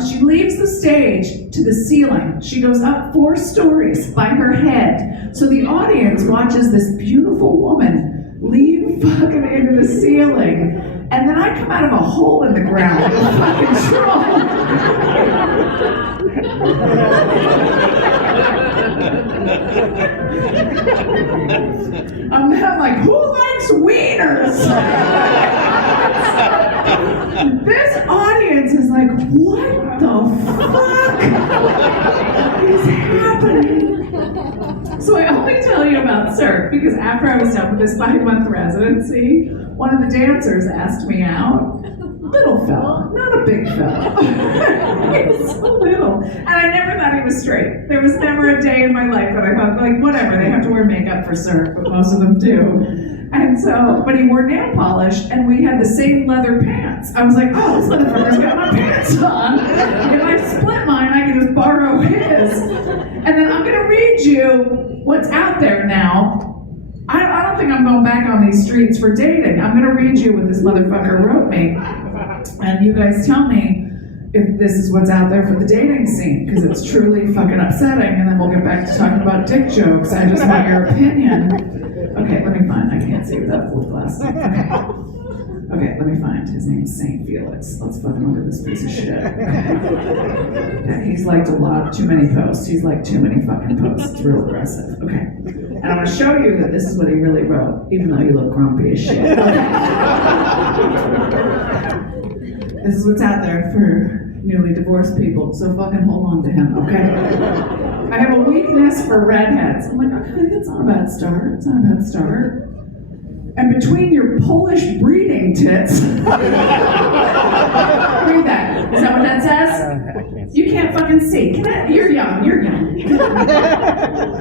she leaves the stage to the ceiling. She goes up 4 stories by her head. So the audience watches this beautiful woman leave fucking into the ceiling. And then I come out of a hole in the ground with a fucking troll. I'm like, who likes wieners? This audience is like, what the fuck is happening? So I only tell you about Cirque because after I was done with this 5-month residency, one of the dancers asked me out. Little fella, not a big fella. He was so little. And I never thought he was straight. There was never a day in my life that I thought, like, whatever, they have to wear makeup for Cirque, but most of them do. And so, but he wore nail polish, and we had the same leather pants. I was like, oh, this motherfucker's got my pants on. If I split mine, I can just borrow his. And then I'm gonna read you what's out there now. I don't think I'm going back on these streets for dating. I'm gonna read you what this motherfucker wrote me. And you guys tell me if this is what's out there for the dating scene, because it's truly fucking upsetting, and then we'll get back to talking about dick jokes. I just want your opinion. Okay, let me find. I can't see without full glasses. Okay, let me find. His name's Saint Felix. Let's fucking look at this piece of shit. Okay, he's liked a lot, too many posts. He's liked too many fucking posts. It's real aggressive. Okay. And I'm gonna show you that this is what he really wrote, even though you look grumpy as shit. This is what's out there for newly divorced people, so fucking hold on to him, okay? I have a weakness for redheads. I'm like, okay, that's not a bad start. It's not a bad start. And between your Polish breeding tits, read that. Is that what that says? You can't fucking see. You're young. You're young. I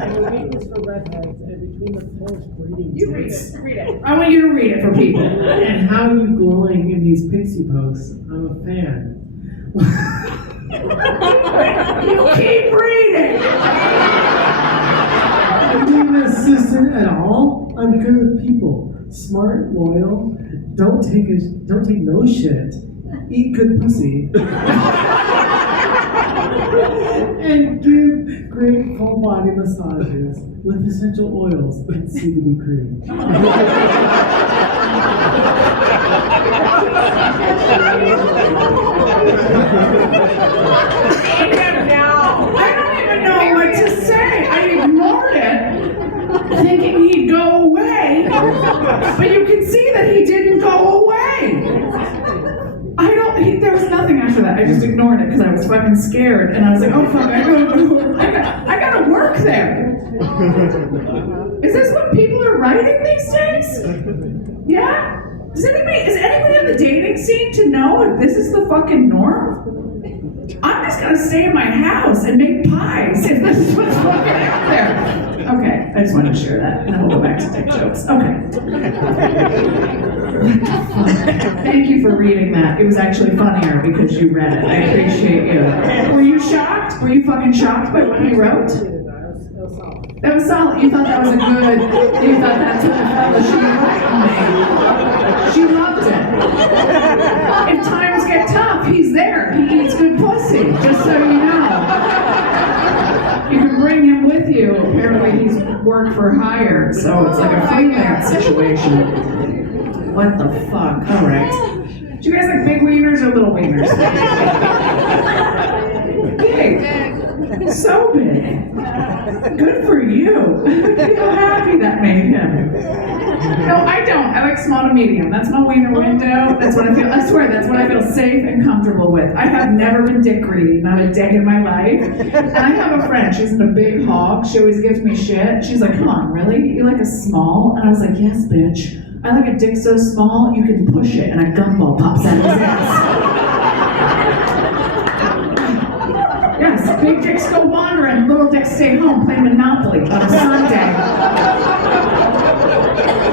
have a weakness for redheads, and between the Polish breeding You read tits it. Read it. I want you to read it for people. and how you glowing in these pixie posts, I'm a fan. You keep reading. I'm being an assistant at all. I'm good with people. Smart, loyal, don't take no shit, eat good pussy, and give great full body massages with essential oils and CBD cream. I don't even know what to say. I ignored it, thinking he'd go away, but you can see that he didn't go away. There was nothing after that. I just ignored it because I was fucking scared, and I was like, oh fuck, I gotta work there. Is this what people are writing these days? Yeah? Is anybody on the dating scene to know if this is the fucking norm? I'm just gonna stay in my house and make pies if this is what's fucking out there. Okay, I just wanted to share that, and then we'll go back to dick jokes. Okay. Thank you for reading that. It was actually funnier because you read it. I appreciate you. Were you shocked? Were you fucking shocked by what he wrote? That was solid. You thought that was a good. You thought that's what the fella she liked me. She loved it. If times get tough, he's there. He eats good pussy. Just so you know. You can bring him with you. Apparently, he's work for hire, so it's like a freelance situation. What the fuck? All right. Do you guys like big wieners or little wieners? Big. So big. Good for you. Look how happy that made him. No, I don't. I like small to medium. That's my wiener window. That's what I feel. I swear, that's what I feel safe and comfortable with. I have never been dick greedy, not a day in my life. And I have a friend. She's in a big hog. She always gives me shit. She's like, come on, really? You like a small? And I was like, yes, bitch. I like a dick so small, you can push it and a gumball pops out of his ass. Yes, big dicks go wandering, little dicks stay home playing Monopoly on a Sunday.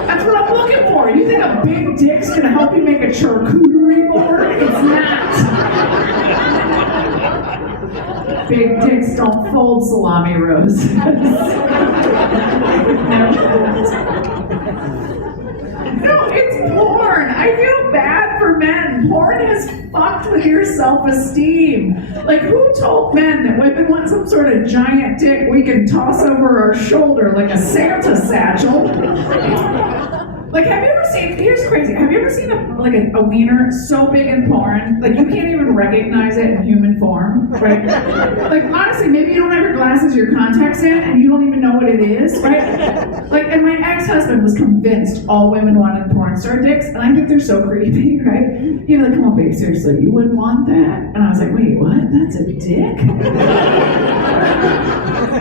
That's what I'm looking for. You think a big dick's gonna help you make a charcuterie board? It's not. Big dicks don't fold salami roses. No, it's porn. I feel bad for men. Porn has fucked with your self-esteem. Like, who told men that women want some sort of giant dick we can toss over our shoulder like a Santa satchel? Like, have you ever seen, here's crazy, have you ever seen a wiener so big in porn, like you can't even recognize it in human form, right? Like, honestly, maybe you don't have your glasses or your contacts in and you don't even know what it is, right? Like, and my ex-husband was convinced all women wanted porn star dicks, and I think they're so creepy, right? He'd be like, come on, babe, seriously, you wouldn't want that? And I was like, wait, what? That's a dick? And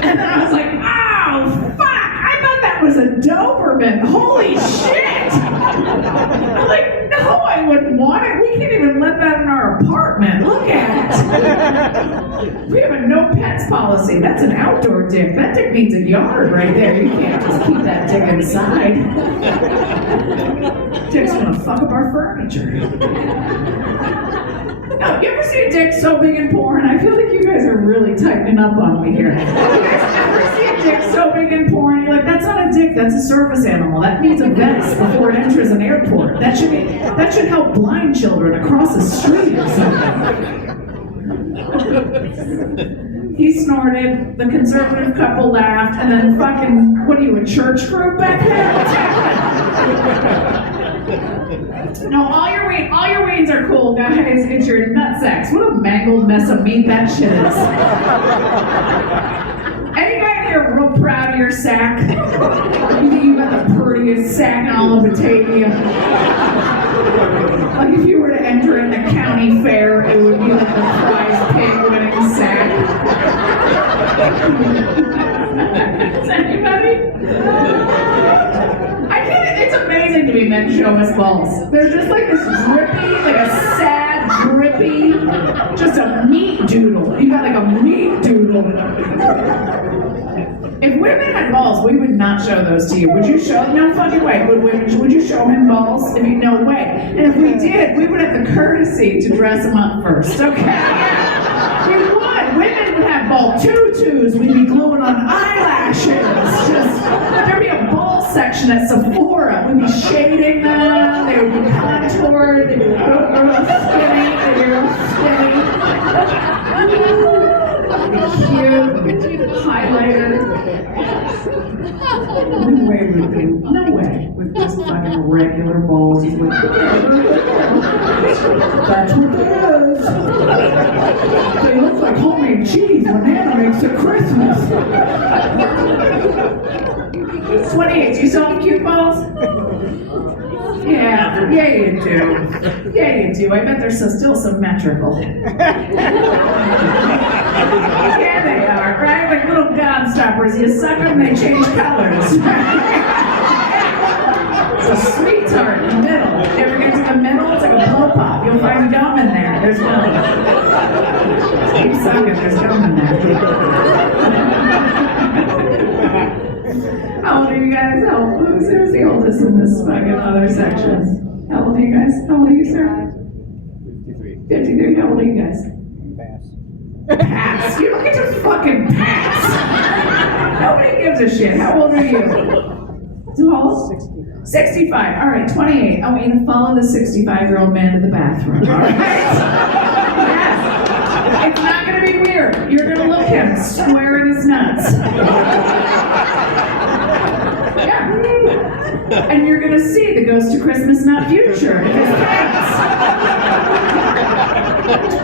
then I was like, oh, fuck! I thought that was a Doberman. Holy shit! I'm like, no, I wouldn't want it. We can't even let that in our apartment. Look at it. We have a no pets policy. That's an outdoor dick. That dick needs a yard right there. You can't just keep that dick inside. Dick's gonna fuck up our furniture. No, you ever see a dick so big in porn? I feel like you guys are really tightening up on me here. You guys ever see a dick so big in porn? You're like, that's not a dick, that's a service animal. That needs a vest before it enters an airport. That should help blind children across the street or something. He snorted, the conservative couple laughed, and then fucking, what are you, a church group back there? What's happening? No, all your wings are cool, guys. It's your nutsacks. What a mangled mess of meat that shit is. Anybody here real proud of your sack? You think you got the prettiest sack in all of Batavia? Like if you were to enter in the county fair, it would be like the prize pig winning sack. Is anybody? It's amazing to me men show us balls. They're just like this drippy, like a sad, drippy, just a meat doodle. You got like a meat doodle. If women had balls, we would not show those to you. Would you show? No fucking way. Would you show him balls? If you no way. And if we did, we would have the courtesy to dress him up first. Okay? Yeah. We would. Women would have ball tutus. We'd be gluing on eyelashes. There'd be a ball section at Sephora. We'd be shading them. They would be contoured. They'd be real skinny. They'd be real skinny. Cute. Highlighter. No way would be. No way. With just fucking regular balls. That's what it is. They look like homemade cheese when Nana makes at Christmas. 28, do you still have cute balls? Yeah, you do. Yeah, you do. I bet they're still symmetrical. Yeah, they are, right? Like little gobstoppers. You suck them, they change colors. It's a sweet tart in the middle. Ever get to the middle? It's like a blow pop. You'll find gum in there. There's gum. Keep sucking, there's gum in there. How old are you guys? Who's the oldest in this fucking other section? How old are you guys? How old are you, sir? 53. How old are you guys? Pass. You don't get to fucking pass. Nobody gives a shit. How old are you? How old? 65. All right, 28. I want you to follow the 65-year-old man to the bathroom. All right? Yes. It's not going to be weird. You're going to look him square in his nuts. Yeah. And you're going to see the Ghost of Christmas Not Future in his pants.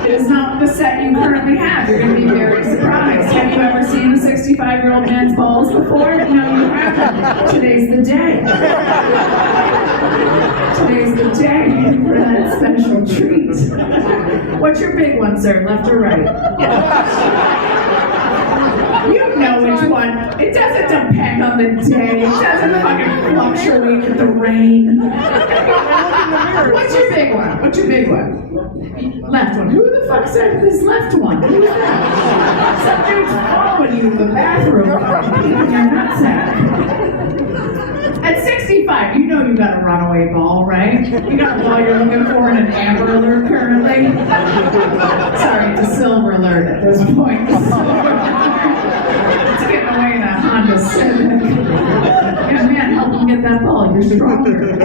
It is not the set you currently have. You're going to be very surprised. Have you ever seen a 65-year-old man's balls before? No, you haven't. Today's the day. Today's the day for that special treat. What's your big one, sir? Left or right? You know which one. It doesn't depend on the day. It doesn't fucking fluctuate with the rain. What's your big one? What's your big one? Left one. Who the fuck said this left one? Who's that? Some dude's following you to the bathroom in your nutsack. At 65, you know you got a runaway ball, right? You got a ball you're looking for in an Amber Alert currently. Sorry, it's a Silver Alert at this point. It's getting away in a Honda Civic. Yeah, man, help him get that ball. You're stronger.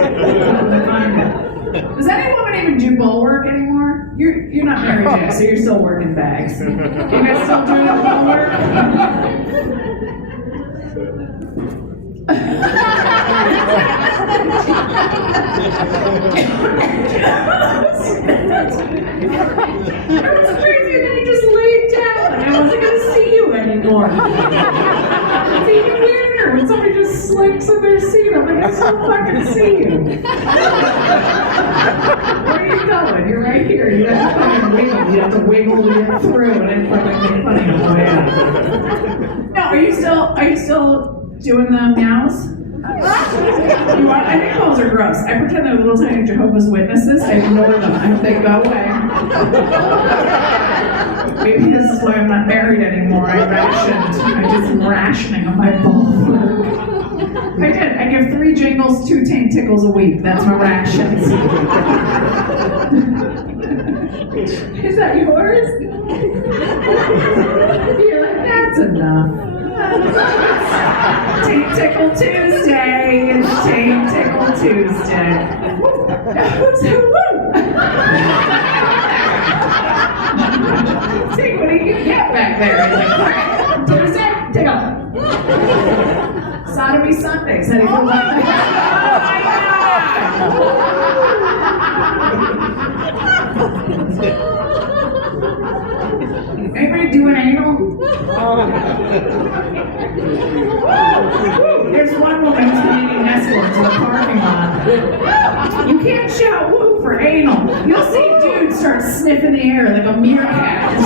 Does any woman even do ball work anymore? You're not married yet, so you're still working bags. You guys still doing ball work? That was crazy, and then you just laid down, and I wasn't going to see you anymore. It's even weirder when somebody just slinks in their seat. I'm like, I still fucking see you. Where are you going? You're right here. You have to fucking wiggle. You have to wiggle to get through, and then fucking make funny on the way out. No, are you still doing the meows? I think those are gross. I pretend they're little tiny Jehovah's Witnesses. I ignore them. I hope they go away. Maybe this is why I'm not married anymore. I rationed. I did some rationing on my ball work. I did. I give 3 jingles, 2 tame tickles a week. That's my rations. Is that yours? You're like, that's enough. Tame Tickle Tuesday. It's Tame Tickle Tuesday. See what he can get back there. He's like, all right, Tuesday, tickle. Sodomy Sundays. How do you feel about that? Oh my God! Anybody doing anal? There's one woman who's been eating escorts in the parking lot. You can't shout woo for anal. You'll see dudes start sniffing the air like a meerkat.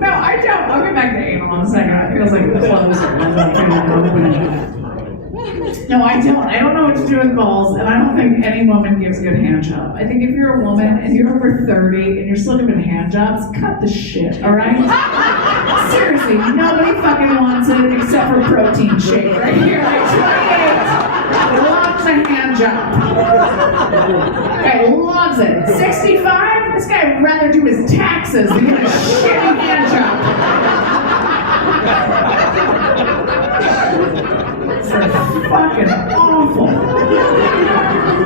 No, I don't. I'll get back to anal in a second. It feels like it's closer. No, I don't. I don't know what to do with balls, and I don't think any woman gives a good hand job. I think if you're a woman and you're over 30 and you're still giving hand jobs, cut the shit, all right? Seriously, nobody fucking wants it except for protein shake right here. Like 28 loves a hand job. Guy loves it. 65, this guy would rather do his taxes than get a shitty hand job. It's fucking awful.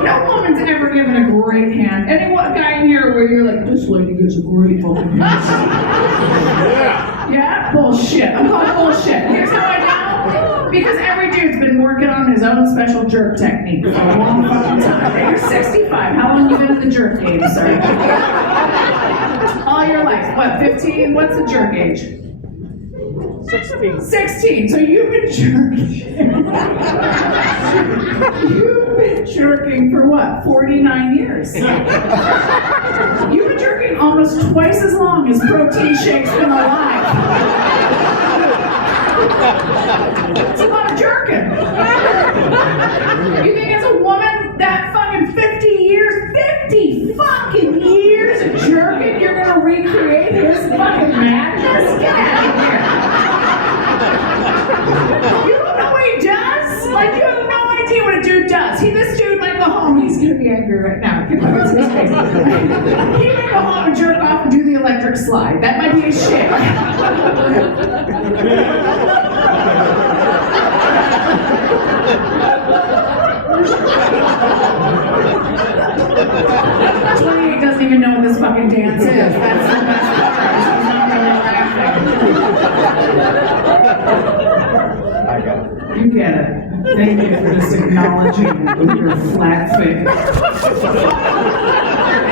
No woman's ever given a great hand. Any one guy in here where you're like, this lady gives a great fucking hand. Yeah? Bullshit. I'm calling bullshit. Here's how I know. Because every dude's been working on his own special jerk technique for a long fucking time. And you're 65. How long have you been in the jerk game, sir? All your life. What, 15? What's the jerk age? 16. So you've been jerking. You've been jerking for what? 49 years. You've been jerking almost twice as long as Protein Shake's been alive. It's a lot of jerking. You think as a woman that fucking 50 fucking years of jerking, you're gonna recreate his fucking madness? Get out of here. You don't know what he does? Like, you have no idea what a dude does. This dude might go home, he's gonna be angry right now. He might go home and jerk off and do the electric slide. That might be his shit. He doesn't even know what this fucking dance is. That's the best part. He's not really laughing. I got it. You get it. Thank you for just acknowledging with your flat face.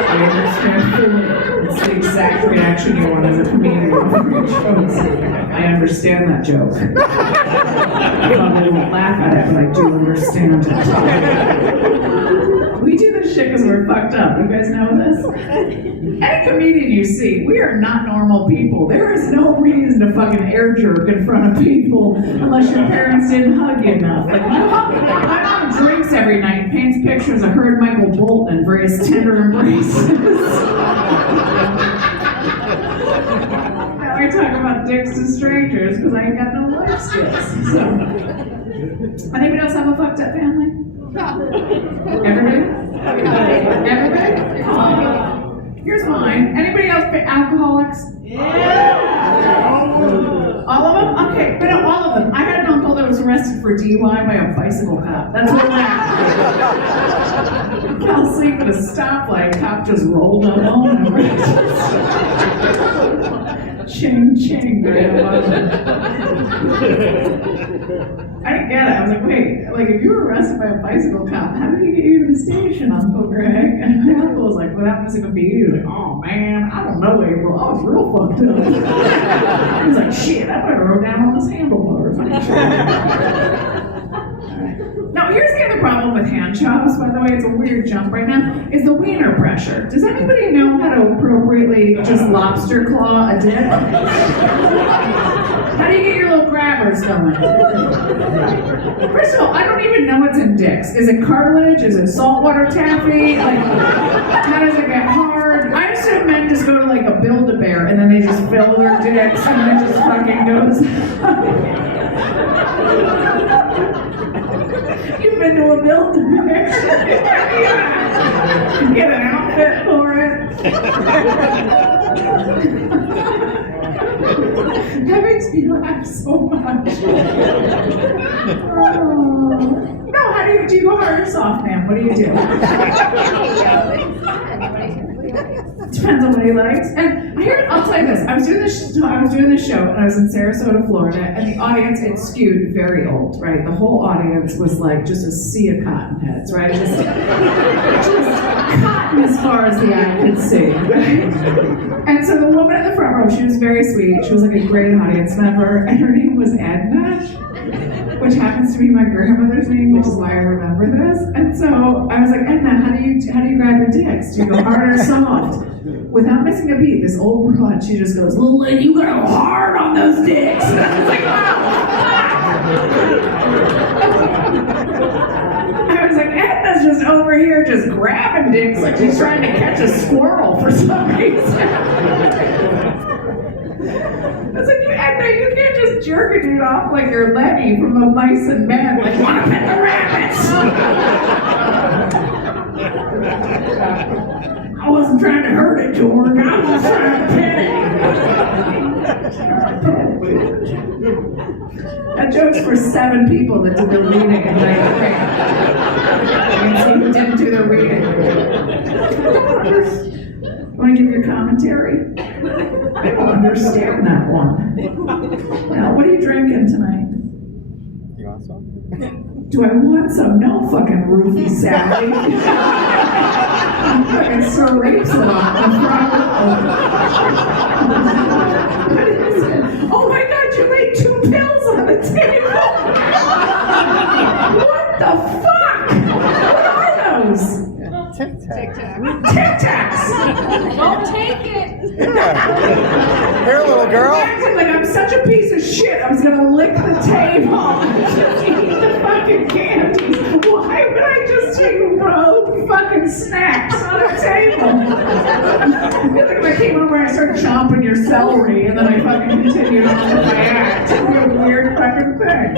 I understand fully. It's the exact reaction you want as a comedian for your jokes. I understand that joke. I probably won't laugh at it, but I do understand it. We do this shit because we're fucked up. You guys know this? Any comedian you see, we are not normal people. There is no reason to fucking air jerk in front of people unless your parents didn't hug you enough. Like my mom drinks every night and paints pictures of her and Michael Bolton for his tender embraces. Now we talk about dicks to strangers because I ain't got no life skills. So, anybody else have a fucked up family? Everybody? Everybody? Here's mine. Anybody else alcoholics? Yeah. All of them? Okay, but not all of them. I had an uncle that was arrested for DUI by a bicycle cop. That's what happened. Fell asleep at a stoplight. Cop just rolled up on him. Ching, ching, man. I didn't get it. I was like, wait, like if you were arrested by a bicycle cop, how did he get you to the station, Uncle Greg? And my uncle was like, well, that must have been you. He was like, oh man, I don't know, April. I was real fucked up. He was like, shit, I better roll down on this handlebars. Now, here's the other problem with hand jobs, by the way, it's a weird jump right now, is the wiener pressure. Does anybody know how to appropriately just lobster claw a dick? How do you get your little grabbers going? First of all, I don't even know what's in dicks. Is it cartilage? Is it saltwater taffy? Like, how does it get hard? I assume men just go to like a Build-A-Bear and then they just fill their dicks and then it just fucking goes. You've been to a Build-A-Bear? Yeah. Get an outfit for it. That makes me laugh so much. No, how do you go hard or soft, ma'am? What do you do? Depends on what he likes. And I'll tell you this. I was doing this show, and I was in Sarasota, Florida, and the audience, it skewed very old, right? The whole audience was like just a sea of cotton heads, right? Just cotton as far as the eye could see, right? And so the woman in the front row, she was very sweet. She was like a great audience member, and her name was Edna, which happens to be my grandmother's name, which is why I remember this. And so I was like, Edna, how do you grab your dicks? Do you go hard or soft? Without missing a beat, this old broad, she just goes, little lady, you gotta go hard on those dicks. And I was like, I was like, Edna's just over here just grabbing dicks like she's trying to catch a squirrel for some reason. I was like, Edna, you can't just jerk a dude off like you're Lenny from A Mice and Men. Like, wanna pet the rabbits? I wasn't trying to hurt it, George. I was trying to pet it. That joke's for 7 people that did the reading in 9th grade. You can see who didn't do the reading. Want to give your commentary? I don't understand that one. Now, what are you drinking tonight? You want some? Do I want some? No fucking Ruthie Sally. Fucking Sir Rapes-It on the front row. What is it? Oh my God, you laid 2 pills on the table. What the fuck? What are those? Tic Tac. Tic Tacs. Don't take it. Yeah. Here, little girl. Acting like I'm such a piece of shit. I was gonna lick the table and just eat the fucking candies. Why would I just take rogue fucking snacks on a table? I feel like if I came over and I started chomping your celery and then I fucking continued on with my act. It'd be a weird fucking thing.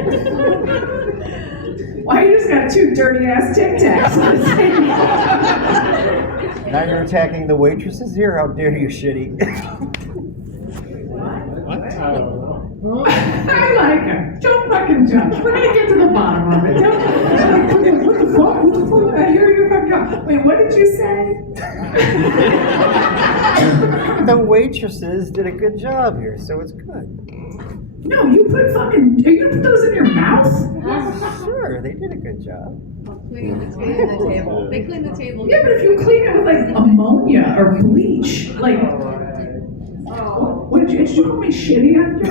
Why you just got 2 dirty ass Tic Tacs on the table? Now you're attacking the waitresses here? How dare you, shitty? I like him. Don't fucking judge. We're gonna get to the bottom of it. Don't, what the fuck? What the fuck? I hear you fucking go. Wait, what did you say? The waitresses did a good job here, so it's good. No, you put fucking. Are you gonna put those in your mouth? Sure, they did a good job. Clean the table. They clean the table. Yeah, but if you clean it with like ammonia or bleach, like. What did you call me shitty after?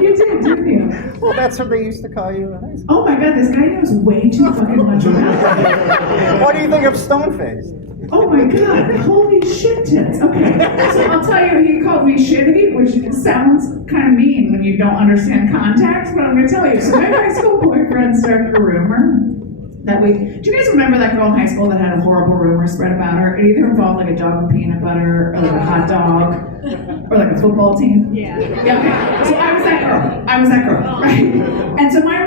You did, didn't you? Well, that's what they used to call you in high school. Oh my God, this guy knows way too fucking much about it. What do you think of Stone-Faced? Oh my God, holy shit tits. Okay, so I'll tell you, he called me shitty, which sounds kind of mean when you don't understand context, but I'm gonna tell you. So my high school boyfriend started a rumor that do you guys remember that girl in high school that had a horrible rumor spread about her? It either involved like a dog with peanut butter, or like a hot dog, or like a football team. Yeah, okay. So I was that girl, right? And so my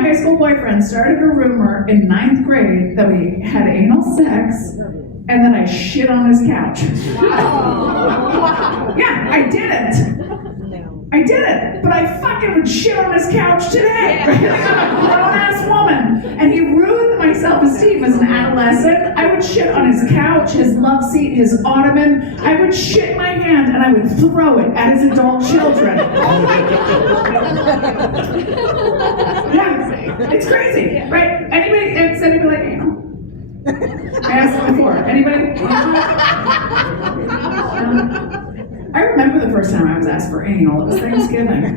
high school boyfriend started a rumor in 9th grade that we had anal sex, and then I shit on his couch. Wow. Yeah, I didn't. I didn't, but I fucking would shit on his couch today. I'm a grown-ass woman, and he ruined my self-esteem as an adolescent. I would shit on his couch, his love seat, his ottoman. I would shit my hand, and I would throw it at his adult children. Yeah, it's crazy, right? Anybody like anal? I asked before. Anybody? I remember the first time I was asked for anal. It was Thanksgiving.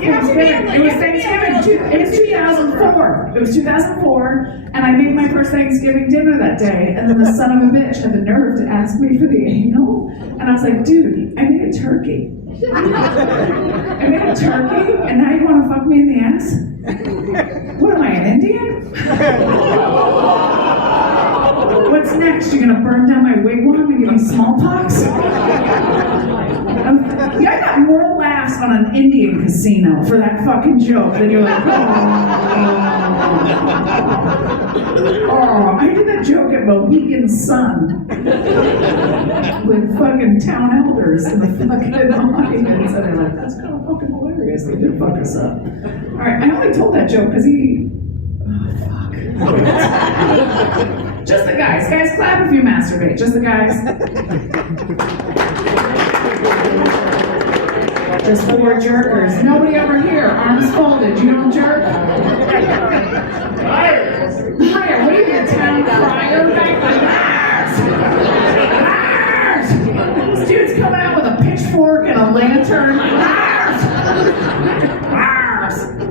It was Thanksgiving. It was 2004. It was 2004, and I made my first Thanksgiving dinner that day. And then the son of a bitch had the nerve to ask me for the anal, and I was like, dude, I made a turkey. I made a turkey, and now you want to fuck me in the ass? What am I, an Indian? What's next? You're gonna burn down my wigwam and give me smallpox? Yeah, I got more laughs on an Indian casino for that fucking joke than you're like, oh, I did that joke at Mohegan Sun with fucking town elders in the fucking audience, and they're like, that's kind of fucking hilarious. They did fuck us up. All right, I only told that joke because he. Oh, fuck. Just the guys. Guys, clap if you masturbate. Just the guys. Just 4 jerkers. Nobody over here. Arms folded. You don't jerk? Higher. What are you, a town crier back there? This dude's coming out with a pitchfork and a lantern.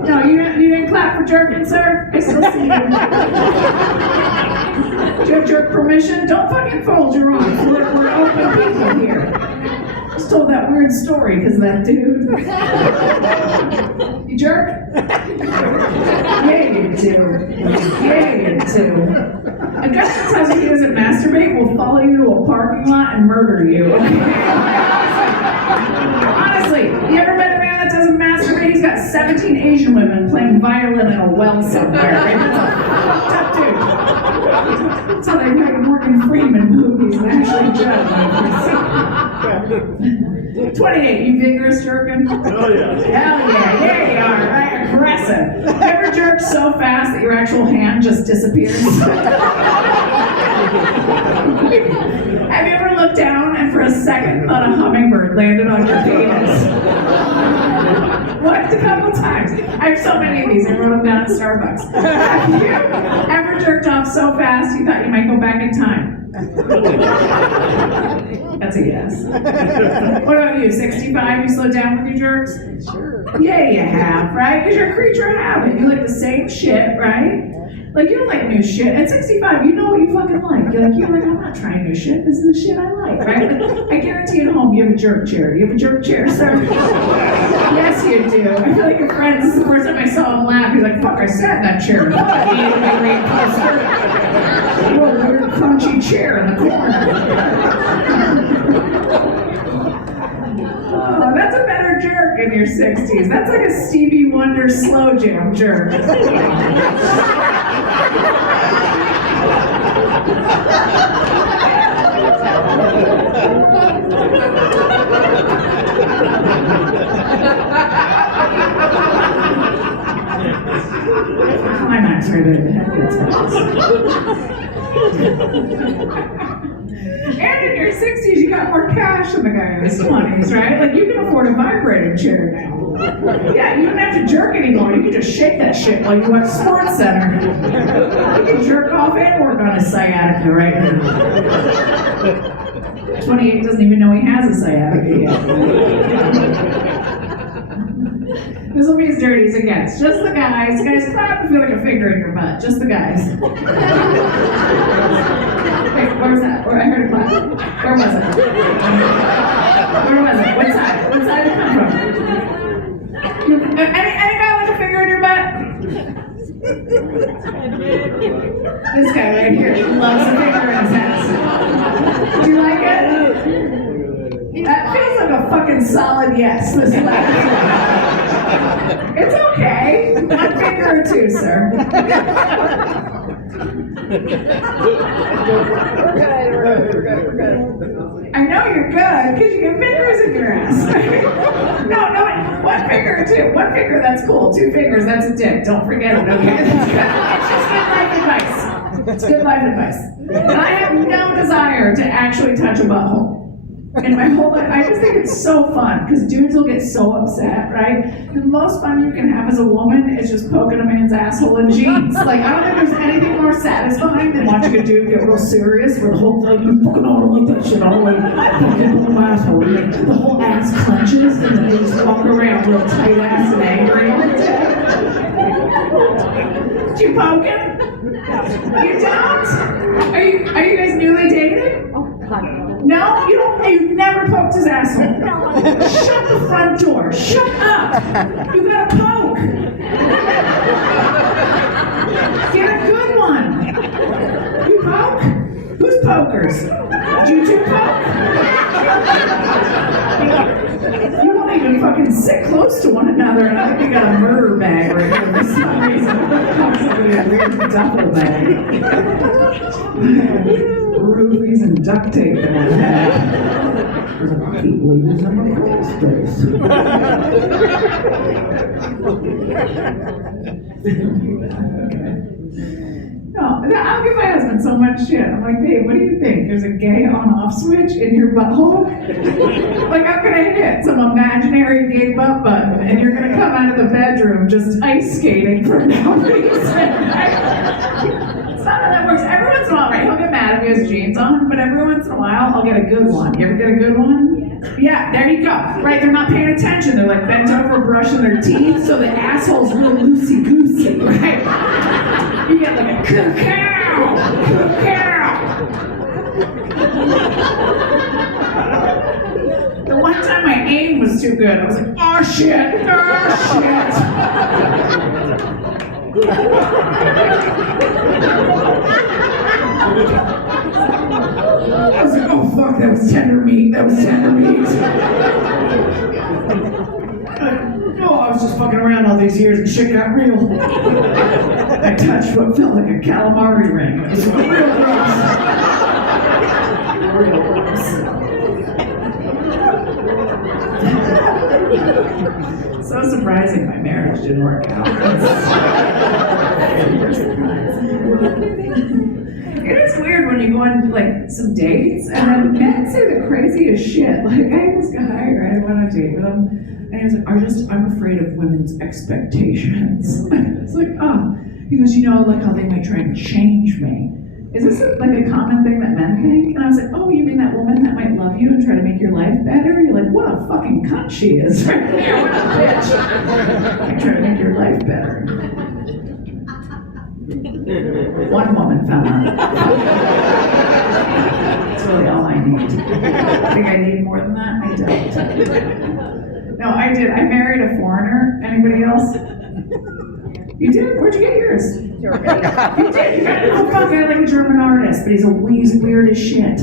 No, you didn't clap for jerking, sir? I still see you. Do you have jerk permission? Don't fucking fold your arms. We're open people here. Just told that weird story because of that dude. You jerk? Yeah, you do. Yeah, you do. A guy that tells you he doesn't masturbate will follow you to a parking lot and murder you. Honestly, you ever met a man that doesn't masturbate? He's got 17 Asian women playing violin in a well somewhere. Right? That's a fucked up dude. That's how they make Morgan Freeman movies and actually judge. 28, you vigorous jerking? Oh yeah. Hell yeah, there you are, right? Aggressive. You ever jerk so fast that your actual hand just disappears? Have you ever looked down and for a second thought a hummingbird landed on your penis? What? A couple times. I have so many of these. I wrote them down at Starbucks. Have you ever jerked off so fast you thought you might go back in time? That's a yes. What about you? 65? You slow down with your jerks? Sure. Yeah, you have, right? Because you're a creature of habit. You like the same shit, right? Like, you don't like new shit. At 65, you know what you fucking like. You're like, I'm not trying new shit. This is the shit I like, right? I guarantee at home you have a jerk chair. Do you have a jerk chair, sir? Yes, you do. I feel like your friend, this is the first time I saw him laugh. He's like, fuck, I sat in that chair. You a weird crunchy chair in the corner. Oh, that's a better jerk in your 60s. That's like a Stevie Wonder slow jam jerk. Climax right there. The head gets And in your 60s, you got more cash than the guy in his 20s, right? Like, you can afford a vibrating chair now. Yeah, you don't have to jerk anymore. You can just shake that shit while you watch Sports Center. You can jerk off and work on his sciatica right now. 28 doesn't even know he has a sciatica yet. This will be as dirty as it gets. Just the guys. Guys, clap if you like a finger in your butt. Just the guys. Wait, where's that? Where I heard a clap. Where was it? Where was it? What side? What side did it come from? Any guy like a finger in your butt? This guy right here loves a finger in his ass. Do you like it? That feels like a fucking solid yes. This last one. It's okay. 1 finger or 2, sir. We're good. I know you're good because you get fingers in your ass. No, 1 finger or 2. 1 finger, that's cool. 2 fingers, that's a dick. Don't forget it, okay? It's just good life advice. It's good life advice. And I have no desire to actually touch a butthole. In my whole life, I just think it's so fun because dudes will get so upset, right? The most fun you can have as a woman is just poking a man's asshole in jeans. Like, I don't think there's anything more satisfying than watching a dude get real serious where the whole thing, you fucking don't like that shit all the way, fucking little asshole. Like, the whole ass clenches and then they just walk around real tight ass and angry. Did you poke him? You don't? Are you guys newly dated? No, you don't. You've never poked his asshole. Shut the front door. Shut up. You gotta poke. Get a good one. You poke? Who's pokers? Did you two poke? You won't even fucking sit close to one another, and I think you got a murder bag right here for some reason. Somebody had a duffel bag. Roofies and duct tape in that bag. Keep ladies in my crawl space. No, I'll give my husband so much shit. I'm like, babe, what do you think? There's a gay on-off switch in your butthole? Like, I'm gonna hit some imaginary gay butt button, and you're gonna come out of the bedroom just ice skating for no reason. It's not how that works. Every once in a while, right? He'll get mad if he has jeans on, but every once in a while, I'll get a good one. You ever get a good one? Yeah, there you go. Right, they're not paying attention. They're like bent over brushing their teeth, so the asshole's real loosey-goosey, right? You get like a cacao. The one time my aim was too good, I was like, oh shit. I was like, oh fuck, that was tender meat. No, I was just fucking around all these years and shit got real. I touched what felt like a calamari ring. It was real gross. So surprising my marriage didn't work out. It is weird when you go on like some dates and then men say the craziest shit. Like I had this guy, right? I went on a date with him. And he was like, I'm afraid of women's expectations. It's like, oh. He goes, you know, like how they might try and change me. Is this like a common thing that men think? And I was like, oh, you mean that woman that might love you and try to make your life better? You're like, what a fucking cunt she is. Right there, what a bitch. I try to make your life better. One woman found out. That's really all I need. Think I need more than that? I don't. No, I did. I married a foreigner. Anybody else? You did? Where'd you get yours? Germany. You did? You got it? Oh, fuck, I like a German artist, but he's weird as shit.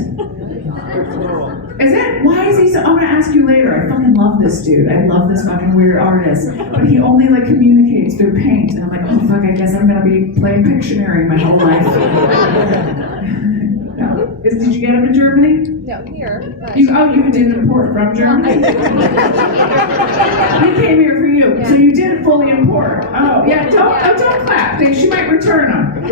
Is it? Why is he so? I'm gonna ask you later. I fucking love this dude. I love this fucking weird artist. But he only like communicates through paint. And I'm like, oh fuck, I guess I'm gonna be playing Pictionary my whole life. No. Did you get him in Germany? No, here. But You did import from Germany? He came here for you. Yeah. So you did fully import. Oh, yeah, don't clap. She might return them.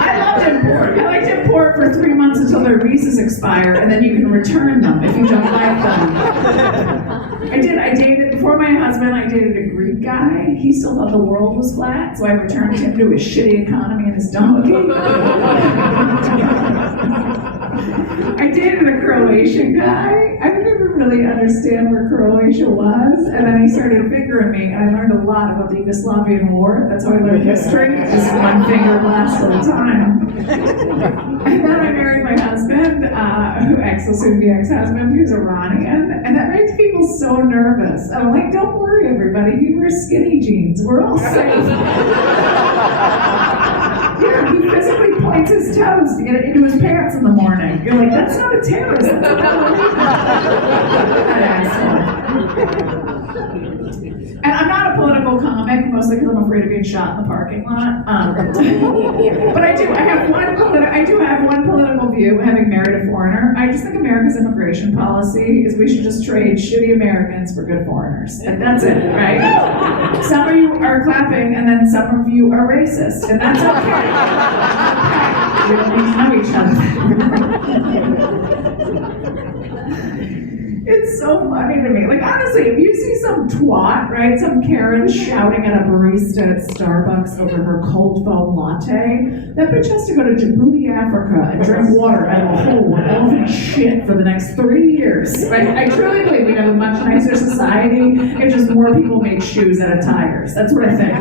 I love to import. I like to import for 3 months until their visas expire, and then you can return them if you don't like them. I dated, before my husband, I dated a Greek guy. He still thought the world was flat, so I returned him to his shitty economy and his donkey. I dated a Croatian guy. I didn't even really understand where Croatia was, and then he started fingering me, and I learned a lot about the Yugoslavian War. That's how I learned history, just one finger blast at a time. And then I married my husband, soon to be ex-husband, who's Iranian, and that makes people so nervous. And I'm like, don't worry, everybody, he wears skinny jeans. We're all safe. Yeah, he physically points his toes to get it into his pants in the morning. You're like, that's not a terrorist. That's a that asshole. And I'm not a political comic, mostly because I'm afraid of being shot in the parking lot. But I do have one political view, having married a foreigner. I just think America's immigration policy is we should just trade shitty Americans for good foreigners. And that's it, right? Some of you are clapping, and then some of you are racist, and that's okay. We don't need to know each other. It's so funny to me. Like, honestly, if you see some twat, right, some Karen shouting at a barista at Starbucks over her cold foam latte, that bitch has to go to Djibouti, Africa, and drink water out of a hole with elephant shit for the next 3 years. Right? I truly believe we'd have a much nicer society if just more people made shoes out of tires. That's what I think.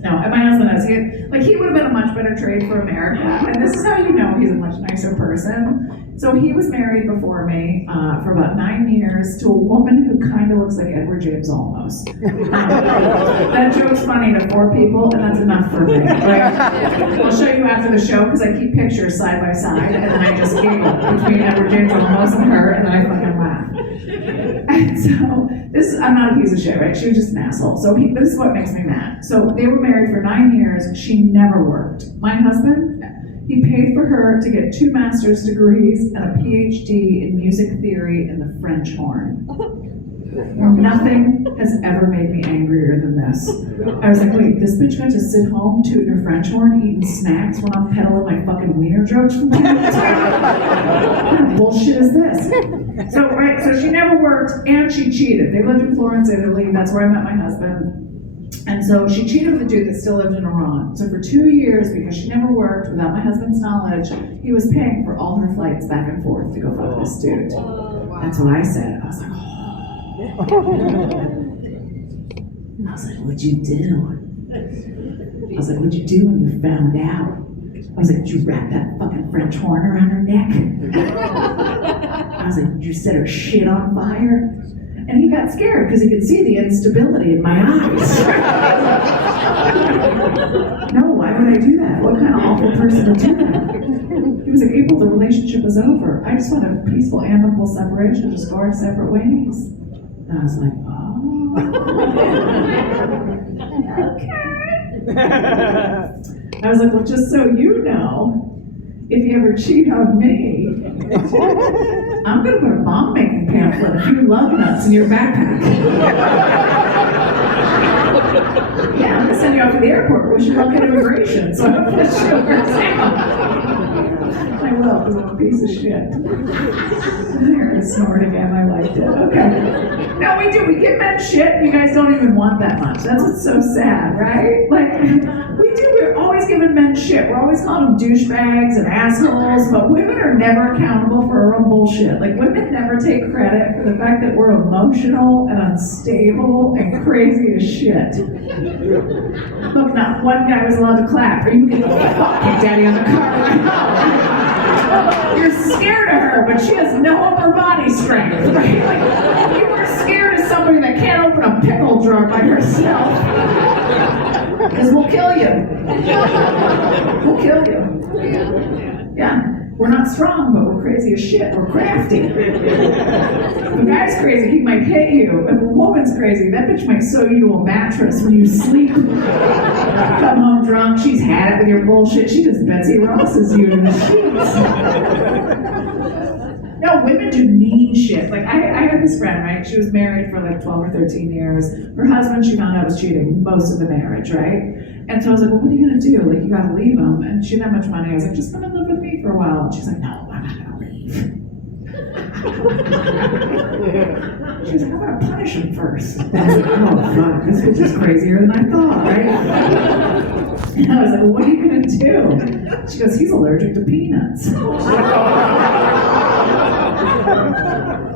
No, and my husband has. He would have been a much better trade for America. And this is how you know he's a much nicer person. So he was married before me for about 9 years to a woman who kind of looks like Edward James Olmos. That joke's funny to 4 people, and that's enough for me. Right? I'll show you after the show because I keep pictures side by side, and then I just giggle between Edward James Olmos and her, and then I fucking laugh. And so I'm not a piece of shit, right? She was just an asshole. So this is what makes me mad. So they were married for 9 years. She never worked. My husband, he paid for her to get 2 master's degrees and a PhD in music theory and the French horn. Nothing has ever made me angrier than this. I was like, wait, this bitch got to sit home tooting her French horn, eating snacks when I'm peddling my fucking wiener jokes from time to time? What kind of bullshit is this? So she never worked and she cheated. They lived in Florence, Italy. That's where I met my husband. And so she cheated with a dude that still lived in Iran. So for 2 years, because she never worked, without my husband's knowledge, he was paying for all her flights back and forth to go fuck this dude. That's what I said. I was like, oh. I was like, what'd you do? I was like, what'd you do when you found out? I was like, did you wrap that fucking French horn around her neck? I was like, did you set her shit on fire? And he got scared because he could see the instability in my eyes. No, why would I do that? What kind of awful person would do that? He was like, April, the relationship is over. I just want a peaceful, amicable separation, just go our separate ways. And I was like, oh. Okay. I was like, well, just so you know, if you ever cheat on me, I'm going to put a bomb-making pamphlet, a few love nuts in your backpack. Yeah, I'm going to send you off to the airport. We should look at immigration, so I'm going to show her down. I will, because I'm a piece of shit. I heard a snort again. I liked it. Okay. No, we do. We give men shit. You guys don't even want that much. That's what's so sad, right? Like, we do. We're always giving men shit. We're always calling them douchebags and assholes, but women are never accountable for our own bullshit. Like, women never take credit for the fact that we're emotional and unstable and crazy as shit. Look, not one guy was allowed to clap, or you get the fuck kicked daddy on the car right now. You're scared of her, but she has no upper body strength, right? Like, you were scared of somebody that can't open a pickle jar by herself. Because we'll kill you. We'll kill you. Yeah. We're not strong, but we're crazy as shit. We're crafty. If a guy's crazy, he might hit you. If a woman's crazy, that bitch might sew you to a mattress when you sleep. Come home drunk, she's had it with your bullshit. She just Betsy Ross's you in the sheets. No, women do mean shit. Like, I had this friend, right? She was married for like 12 or 13 years. Her husband, she found out, was cheating most of the marriage, right? And so I was like, well, what are you gonna do? Like, you gotta leave him. And she didn't have much money. I was like, just come and live with me for a while. And she's like, no, I'm not gonna leave. She was like, I'm gonna punish him first. I was like, oh, fuck, this bitch is crazier than I thought, right? And I was like, well, what are you gonna do? She goes, he's allergic to peanuts. And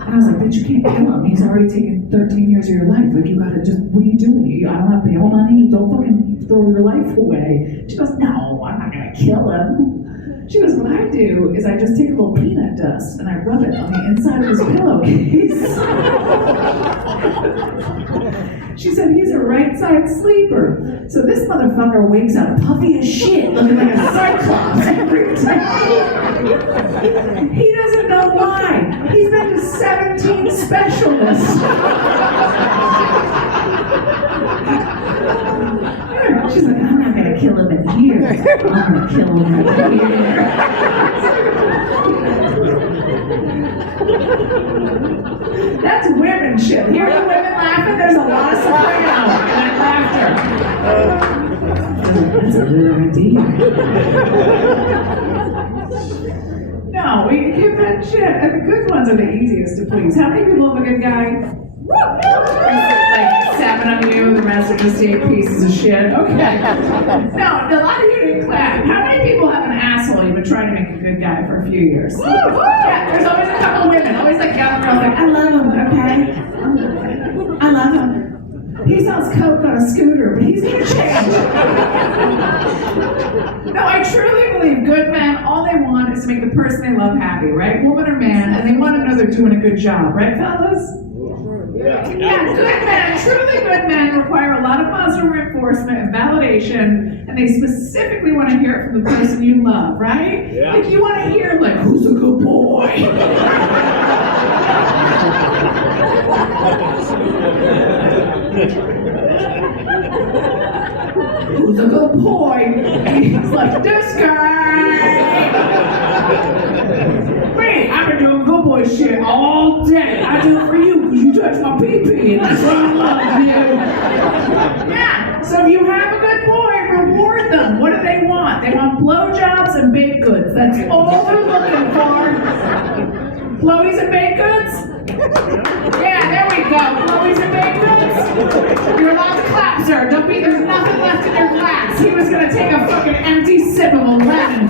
I was like, bitch, you can't kill him. He's already taken 13 years of your life. Like, you gotta just, what are you doing? I don't have bail money. Don't fucking throw your life away. She goes, no, I'm not gonna kill him. She goes, what I do is I just take a little peanut dust and I rub it on the inside of his pillowcase. She said, he's a right side sleeper. So this motherfucker wakes up puffy as shit, looking like a cyclops every time. He doesn't know why. He's been to 17 specialists. She's like, I'm not gonna kill him in here. I'm gonna kill him in here. That's women shit. Hear the women laughing? There's a lot of soprano in that laughter. That's a good idea. No, we give men that shit. And the good ones are the easiest to please. How many people have a good guy? Like 7 of you, the rest are just 8 pieces of shit. Okay. No, a lot of you didn't clap. How many people have an asshole you've been trying to make a good guy for a few years? Yeah, there's always a couple women, always like young girls like, I love him, okay? I love him. He sells coke on a scooter, but he's gonna change. No, I truly believe good men, all they want is to make the person they love happy, right? Woman or man, and they want to know they're doing a good job, right, fellas? Yeah, good men, truly good men require a lot of positive reinforcement and validation, and they specifically want to hear it from the person you love, right? Yeah. Like you want to hear, like, who's a good boy? Who's a good boy? He's like, this guy! Wait, I've been doing good boy shit all day. I do it for you because you touch my pee-pee, and that's why I love you. Yeah, so if you have a good boy, reward them. What do they want? They want blowjobs and baked goods. That's all they're looking for. Blowies and baked goods? Yeah, there we go. Blowies and baked goods? You're allowed to clap, sir. Don't be, there's nothing left in your glass. He was gonna take a fucking empty sip of a lemon.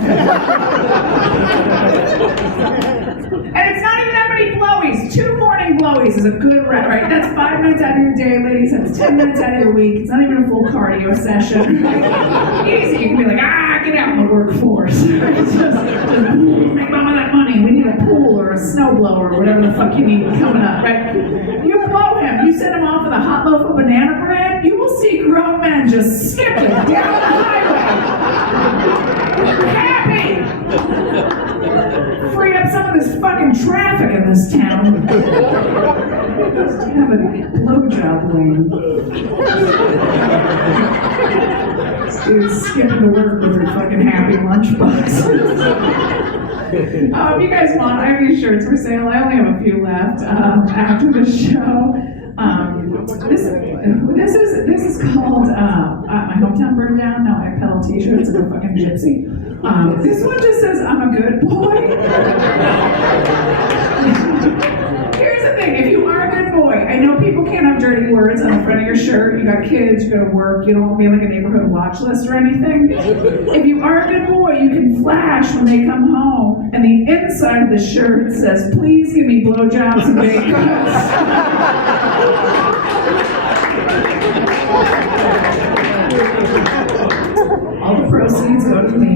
And it's not even that many blowies. 2 morning blowies is a good rep, right? That's 5 minutes out of your day, ladies. That's 10 minutes out of your week. It's not even a full cardio session. Easy. You can be like, get out in the workforce. Just make some of that money. We need a pool or a snowblower or whatever the fuck you need coming up, right? You blow him. You send him off with a hot loaf of banana bread. You will see grown men just skipping down the highway. Happy. Freed up some of this fucking traffic in this town. Just have a blowjob lane. This dude's skipping to work with her fucking happy lunchbox. If you guys want, I have these shirts for sale. I only have a few left after the show. This is called My Hometown Burned Down. Now I peddle t-shirts and a fucking gypsy. This one just says, I'm a good boy. Here's the thing, if you are a good boy, I know people can't have dirty words on the front of your shirt. You got kids, you go to work, you don't want to be like a neighborhood watch list or anything. If you are a good boy, you can flash when they come home, and the inside of the shirt says, please give me blowjobs and baked goods. All the proceeds go to me.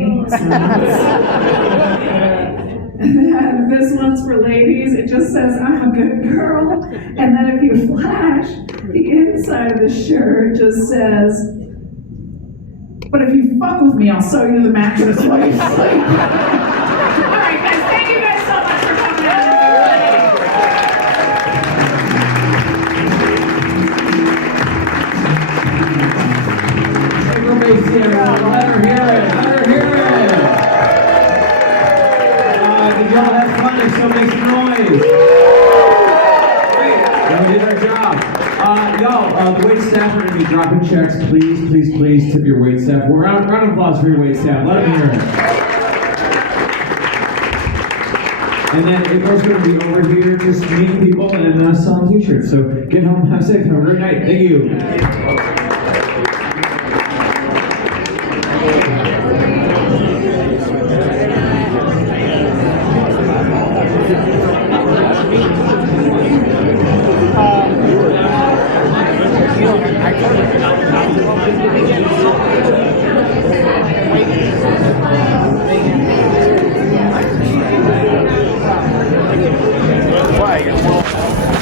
And this one's for ladies. It just says, I'm a good girl. And then if you flash, the inside of the shirt just says, but if you fuck with me, I'll sew you to the mattress while you sleep. All right, guys, thank you guys so much for coming out. Let her hear it. Let her hear it. Did y'all have fun? If so, make some noise. Great. We did our job. The wait staff are going to be dropping checks. Please tip your wait staff. Round of applause for your wait staff. Let them hear it. And then April's going to be over here just meeting people and selling t-shirts. So get home, have safe, have a great night. Thank you. Why? You're well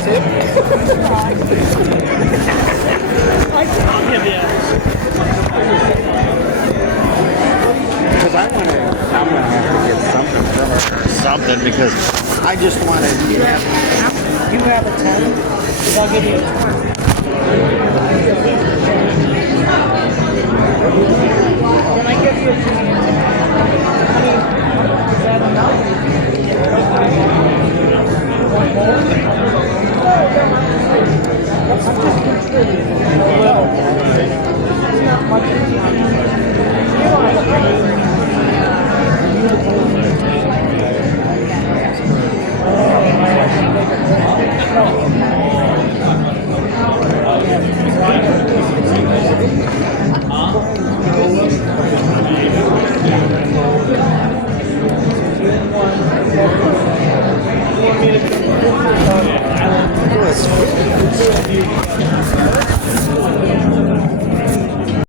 tip? Because I'm gonna have to get something from her or something because I just wanted you have a 10? I'll give you a 20.